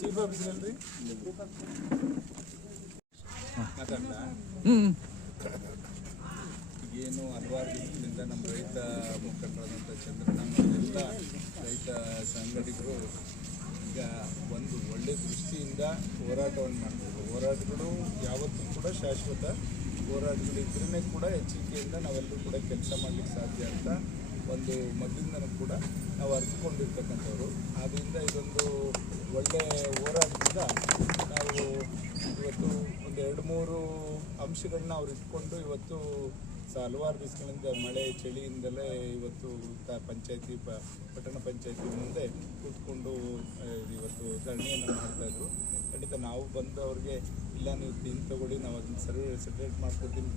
Chief ಆಫೀಸಲ್ಲಿ ಏನು ಹಲವಾರು ದಿನದಿಂದ ನಮ್ಮ ರೈತ ಮುಖಂಡರಾದಂಥ ಚಂದ್ರಣ್ಣ ಎಲ್ಲ ರೈತ ಸಂಘಟಕರು ಈಗ ಒಂದು ಒಳ್ಳೆಯ ದೃಷ್ಟಿಯಿಂದ ಹೋರಾಟವನ್ನು ಮಾಡ್ಬೋದು. ಹೋರಾಟಗಳು ಯಾವತ್ತೂ ಕೂಡ ಶಾಶ್ವತ ಹೋರಾಟಗಳಿದ್ರೇ ಕೂಡ ಎಚ್ಚರಿಕೆಯಿಂದ ನಾವೆಲ್ಲರೂ ಕೂಡ ಕೆಲಸ ಮಾಡಲಿಕ್ಕೆ ಸಾಧ್ಯ ಅಂತ ಒಂದು ಮೊದಲಿಂದನೂ ಕೂಡ ನಾವು ಅರ್ಥಕೊಂಡಿರ್ತಕ್ಕಂಥವ್ರು. ಆದ್ದರಿಂದ ಇದೊಂದು ಒಳ್ಳೆಯ ಹೋರಾಟದಿಂದ ನಾವು ಇವತ್ತು ಒಂದು 2-3 ಅಂಶಗಳನ್ನ ಅವ್ರು ಇಟ್ಕೊಂಡು ಇವತ್ತು ಹಲವಾರು ದಿವಸಗಳಿಂದ ಮಳೆ ಚಳಿಯಿಂದಲೇ ಇವತ್ತು ಪಂಚಾಯತಿ ಪಟ್ಟಣ ಪಂಚಾಯತಿ ಮುಂದೆ ಕೂತ್ಕೊಂಡು ಇವತ್ತು ಧರಣಿಯನ್ನು ಮಾಡ್ತಾಯಿದ್ರು. ಖಂಡಿತ ನಾವು ಬಂದು ಅವ್ರಿಗೆ ಇಲ್ಲ ನೀವು ಟೀಮ್ ತೊಗೊಳ್ಳಿ, ನಾವು ಅದನ್ನು ಸೆಟ್ರೇಟ್ ಮಾಡ್ಕೊಡ್ತೀನಿ,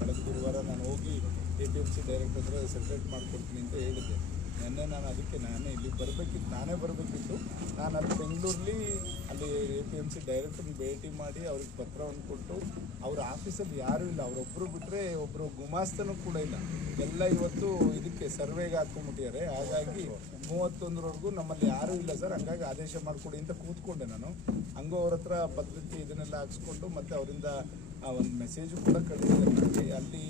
ಕಳೆದ ಗುರುವಾರ ನಾನು ಹೋಗಿ APMC ಡೈರೆಕ್ಟರ್ ಹತ್ರ ಸೆಟ್ರೇಟ್ ಮಾಡ್ಕೊಡ್ತೀನಿ ಅಂತ ಹೇಳಿದ್ದೆ. ನೆನ್ನೆ ನಾನು ಅದಕ್ಕೆ ನಾನೇ ಇಲ್ಲಿಗೆ ನಾನೇ ಬರಬೇಕಿತ್ತು. ನಾನು ಅಲ್ಲಿ ಬೆಂಗಳೂರಲ್ಲಿ ಅಲ್ಲಿ APMC ಡೈರೆಕ್ಟರ್ನ ಭೇಟಿ ಮಾಡಿ ಅವ್ರಿಗೆ ಪತ್ರವನ್ನು ಕೊಟ್ಟು ಅವ್ರ ಆಫೀಸಲ್ಲಿ ಯಾರೂ ಇಲ್ಲ, ಅವರೊಬ್ಬರು ಬಿಟ್ಟರೆ ಒಬ್ಬರು ಗುಮಾಸ್ತನೂ ಕೂಡ ಇಲ್ಲ. ಎಲ್ಲ ಇವತ್ತು ಇದಕ್ಕೆ ಸರ್ವೆಗೆ ಹಾಕ್ಕೊಂಡ್ಬಿಟ್ಟಿದ್ದಾರೆ. ಹಾಗಾಗಿ 31ರವರೆಗೂ ನಮ್ಮಲ್ಲಿ ಯಾರೂ ಇಲ್ಲ ಸರ್, ಹಂಗಾಗಿ ಆದೇಶ ಮಾಡಿಕೊಡಿ ಅಂತ ಕೂತ್ಕೊಂಡೆ ನಾನು. ಹಂಗೂ ಅವ್ರ ಹತ್ರ ಪತ್ರಿಕೆ ಇದನ್ನೆಲ್ಲ ಹಾಕ್ಸ್ಕೊಂಡು ಮತ್ತು ಅವರಿಂದ ಒಂದು ಮೆಸೇಜು ಕೂಡ ಕಳಿಸಿದೆ ನನಗೆ. ಅಲ್ಲಿ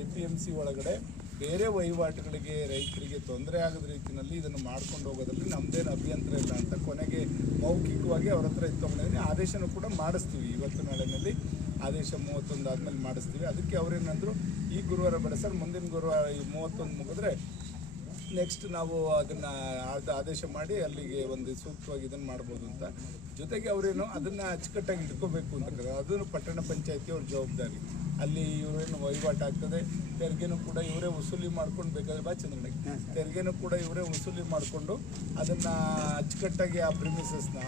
APMC ಒಳಗಡೆ ಬೇರೆ ವಹಿವಾಟುಗಳಿಗೆ ರೈತರಿಗೆ ತೊಂದರೆ ಆಗದ ರೀತಿಯಲ್ಲಿ ಇದನ್ನು ಮಾಡ್ಕೊಂಡು ಹೋಗೋದ್ರಲ್ಲಿ ನಮ್ಮದೇನು ಅಭ್ಯಂತರ ಇಲ್ಲ ಅಂತ ಕೊನೆಗೆ ಮೌಖಿಕವಾಗಿ ಅವ್ರ ಹತ್ರ ಎತ್ಕೊಂಡ್ಬಂದಿದ್ದೀನಿ. ಆದೇಶನೂ ಕೂಡ ಮಾಡಿಸ್ತೀವಿ, ಇವತ್ತು ನಾಳೆನಲ್ಲಿ ಆದೇಶ 31 ಆದಮೇಲೆ ಮಾಡಿಸ್ತೀವಿ. ಅದಕ್ಕೆ ಅವ್ರೇನಂದ್ರು ಈ ಗುರುವಾರ ಬೇಡ ಸರ್, ಮುಂದಿನ ಗುರುವಾರ ಈ 31 ಮುಗಿದ್ರೆ ನೆಕ್ಸ್ಟ್ ನಾವು ಅದನ್ನು ಆದೇಶ ಮಾಡಿ ಅಲ್ಲಿಗೆ ಒಂದು ಸೂಕ್ತವಾಗಿ ಇದನ್ನು ಮಾಡ್ಬೋದು ಅಂತ. ಜೊತೆಗೆ ಅವರೇನು ಅದನ್ನು ಅಚ್ಚುಕಟ್ಟಾಗಿ ಇಟ್ಕೋಬೇಕು ಅಂತ, ಅದನ್ನು ಪಟ್ಟಣ ಪಂಚಾಯತಿ ಅವ್ರ ಜವಾಬ್ದಾರಿ. ಅಲ್ಲಿ ಇವರೇನು ವಹಿವಾಟು ಆಗ್ತದೆ, ತೆರಿಗೆನೂ ಕೂಡ ಇವರೇ ವಸೂಲಿ ಮಾಡ್ಕೊಂಡು ಬೇಕಾದ್ರೆ ತೆರಿಗೆನೂ ಕೂಡ ಇವರೇ ವಸೂಲಿ ಮಾಡಿಕೊಂಡು ಅದನ್ನು ಅಚ್ಚುಕಟ್ಟಾಗಿ ಆ ಪ್ರಿಮಿಸಸ್ನ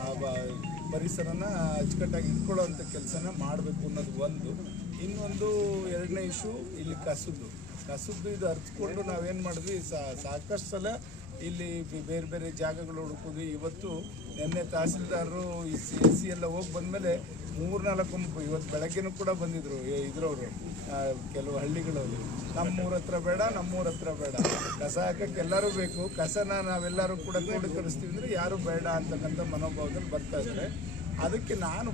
ಪರಿಸರನ ಅಚ್ಚುಕಟ್ಟಾಗಿ ಇಟ್ಕೊಳ್ಳೋ ಅಂಥ ಕೆಲಸನ ಮಾಡಬೇಕು ಅನ್ನೋದು ಒಂದು. ಇನ್ನೊಂದು 2ನೇ ಇಶ್ಯೂ ಇಲ್ಲಿ ಕಸದ್ದು ಇದು ಅರ್ಥಕೊಂಡು ನಾವೇನು ಮಾಡಿದ್ವಿ, ಸಾಕಷ್ಟು ಸಲ ಇಲ್ಲಿ ಬೇರೆ ಬೇರೆ ಜಾಗಗಳು ಹುಡುಕೋದು. ಇವತ್ತು ನಿನ್ನೆ ತಹಸೀಲ್ದಾರರು ಈ CSC ಎಲ್ಲ ಹೋಗಿ ಬಂದಮೇಲೆ 3-4 ಗುಂಪು ಇವತ್ತು ಬೆಳಗ್ಗೆನೂ ಕೂಡ ಬಂದಿದ್ರು ಇದ್ರವರು ಕೆಲವು ಹಳ್ಳಿಗಳಲ್ಲಿ. ನಮ್ಮೂರ ಹತ್ರ ಬೇಡ, ಕಸ ಹಾಕಕ್ಕೆ ಎಲ್ಲರೂ ಬೇಕು, ಕಸನ ನಾವೆಲ್ಲರೂ ಕೂಡ ಕ್ರೋಢೀಕರಿಸ್ತೀವಿ ಅಂದರೆ ಯಾರೂ ಬೇಡ ಅಂತಕ್ಕಂಥ ಮನೋಭಾವದಲ್ಲಿ ಬರ್ತಾ ಇದ್ದಾರೆ. ಅದಕ್ಕೆ ನಾನು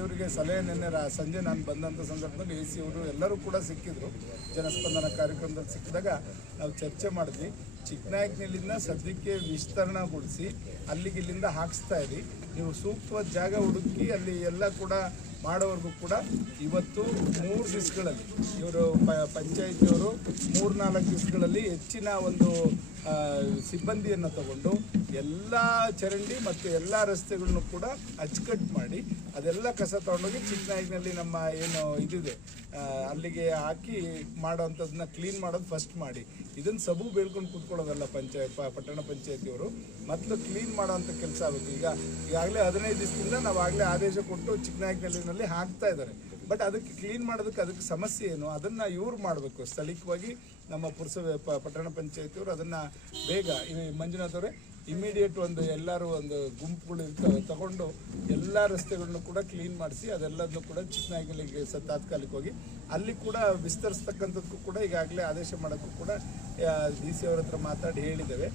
ಇವರಿಗೆ ಸಲಹೆ ನಿನ್ನೆ ಸಂಜೆ ನಾನು ಬಂದಂಥ ಸಂದರ್ಭದಲ್ಲಿ AC ಅವರು ಎಲ್ಲರೂ ಕೂಡ ಸಿಕ್ಕಿದ್ರು. ಜನಸ್ಪಂದನ ಕಾರ್ಯಕ್ರಮದಲ್ಲಿ ಸಿಕ್ಕಿದಾಗ ನಾವು ಚರ್ಚೆ ಮಾಡಿದ್ವಿ. ಚಿಕ್ಕನಾಯಕನಹಳ್ಳಿನ ಸದ್ಯಕ್ಕೆ ವಿಸ್ತರಣೆಗೊಳಿಸಿ ಅಲ್ಲಿಗೆ ಇಲ್ಲಿಂದ ಹಾಕಿಸ್ತಾ ಇರಿ, ನೀವು ಸೂಕ್ತವಾದ ಜಾಗ ಹುಡುಕಿ ಅಲ್ಲಿ ಎಲ್ಲ ಕೂಡ ಮಾಡೋವರೆಗೂ ಕೂಡ ಇವತ್ತು 3 ದಿವಸಗಳಲ್ಲಿ ಇವರು ಪಂಚಾಯಿತಿಯವರು 3-4 ದಿವಸಗಳಲ್ಲಿ ಹೆಚ್ಚಿನ ಒಂದು ಸಿಬ್ಬಂದಿಯನ್ನು ತಗೊಂಡು ಎಲ್ಲ ಚರಂಡಿ ಮತ್ತು ಎಲ್ಲ ರಸ್ತೆಗಳನ್ನು ಕೂಡ ಅಚ್ಚುಕಟ್ಟು ಮಾಡಿ ಅದೆಲ್ಲ ಕಸ ತೊಗೊಂಡೋಗಿ ಚಿಕ್ಕನಾಯಕನಲ್ಲಿ ನಮ್ಮ ಏನು ಇದಿದೆ ಅಲ್ಲಿಗೆ ಹಾಕಿ ಮಾಡೋವಂಥದ್ದನ್ನ ಕ್ಲೀನ್ ಮಾಡೋದು ಫಸ್ಟ್ ಮಾಡಿ. ಇದನ್ನು ಸಬು ಬೇಳ್ಕೊಂಡು ಕೂತ್ಕೊಳ್ಳೋದಲ್ಲ ಪಟ್ಟಣ ಪಂಚಾಯತಿಯವರು, ಮೊದಲು ಕ್ಲೀನ್ ಮಾಡೋವಂಥ ಕೆಲಸ ಆಗಬೇಕು. ಈಗಾಗಲೇ 15 ದಿವಸದಿಂದ ನಾವು ಆಗಲೇ ಆದೇಶ ಕೊಟ್ಟು ಚಿಕ್ಕನಾಯಕನಹಳ್ಳಿನಲ್ಲಿ ಹಾಕ್ತಾ ಇದ್ದಾರೆ. ಬಟ್ ಅದಕ್ಕೆ ಕ್ಲೀನ್ ಮಾಡೋದಕ್ಕೆ ಅದಕ್ಕೆ ಸಮಸ್ಯೆ ಏನು, ಅದನ್ನು ಇವ್ರು ಮಾಡಬೇಕು. ಸ್ಥಳೀಯವಾಗಿ ನಮ್ಮ ಪಟ್ಟಣ ಪಂಚಾಯತಿಯವರು ಅದನ್ನು ಬೇಗ ಮಂಜುನಾಥ್ ಅವರೇ ಇಮಿಡಿಯೇಟ್ ಎಲ್ಲರೂ ಒಂದು ಗುಂಪುಗಳು ಇರ್ತವೆ ತಗೊಂಡು ಎಲ್ಲ ರಸ್ತೆಗಳನ್ನು ಕೂಡ ಕ್ಲೀನ್ ಮಾಡಿಸಿ ಅದೆಲ್ಲದನ್ನು ಕೂಡ ಚಿಕ್ಕನಾಯಕನಹಳ್ಳಿಗೆ ತಾತ್ಕಾಲಿಕವಾಗಿ ಅಲ್ಲಿ ಕೂಡ ವಿಸ್ತರಿಸ್ತಕ್ಕಂಥದ್ದಕ್ಕೂ ಕೂಡ ಈಗಾಗಲೇ ಆದೇಶ ಮಾಡೋಕ್ಕೂ ಕೂಡ DC ಅವ್ರ ಹತ್ರ ಮಾತಾಡಿ ಹೇಳಿದ್ದೇವೆ.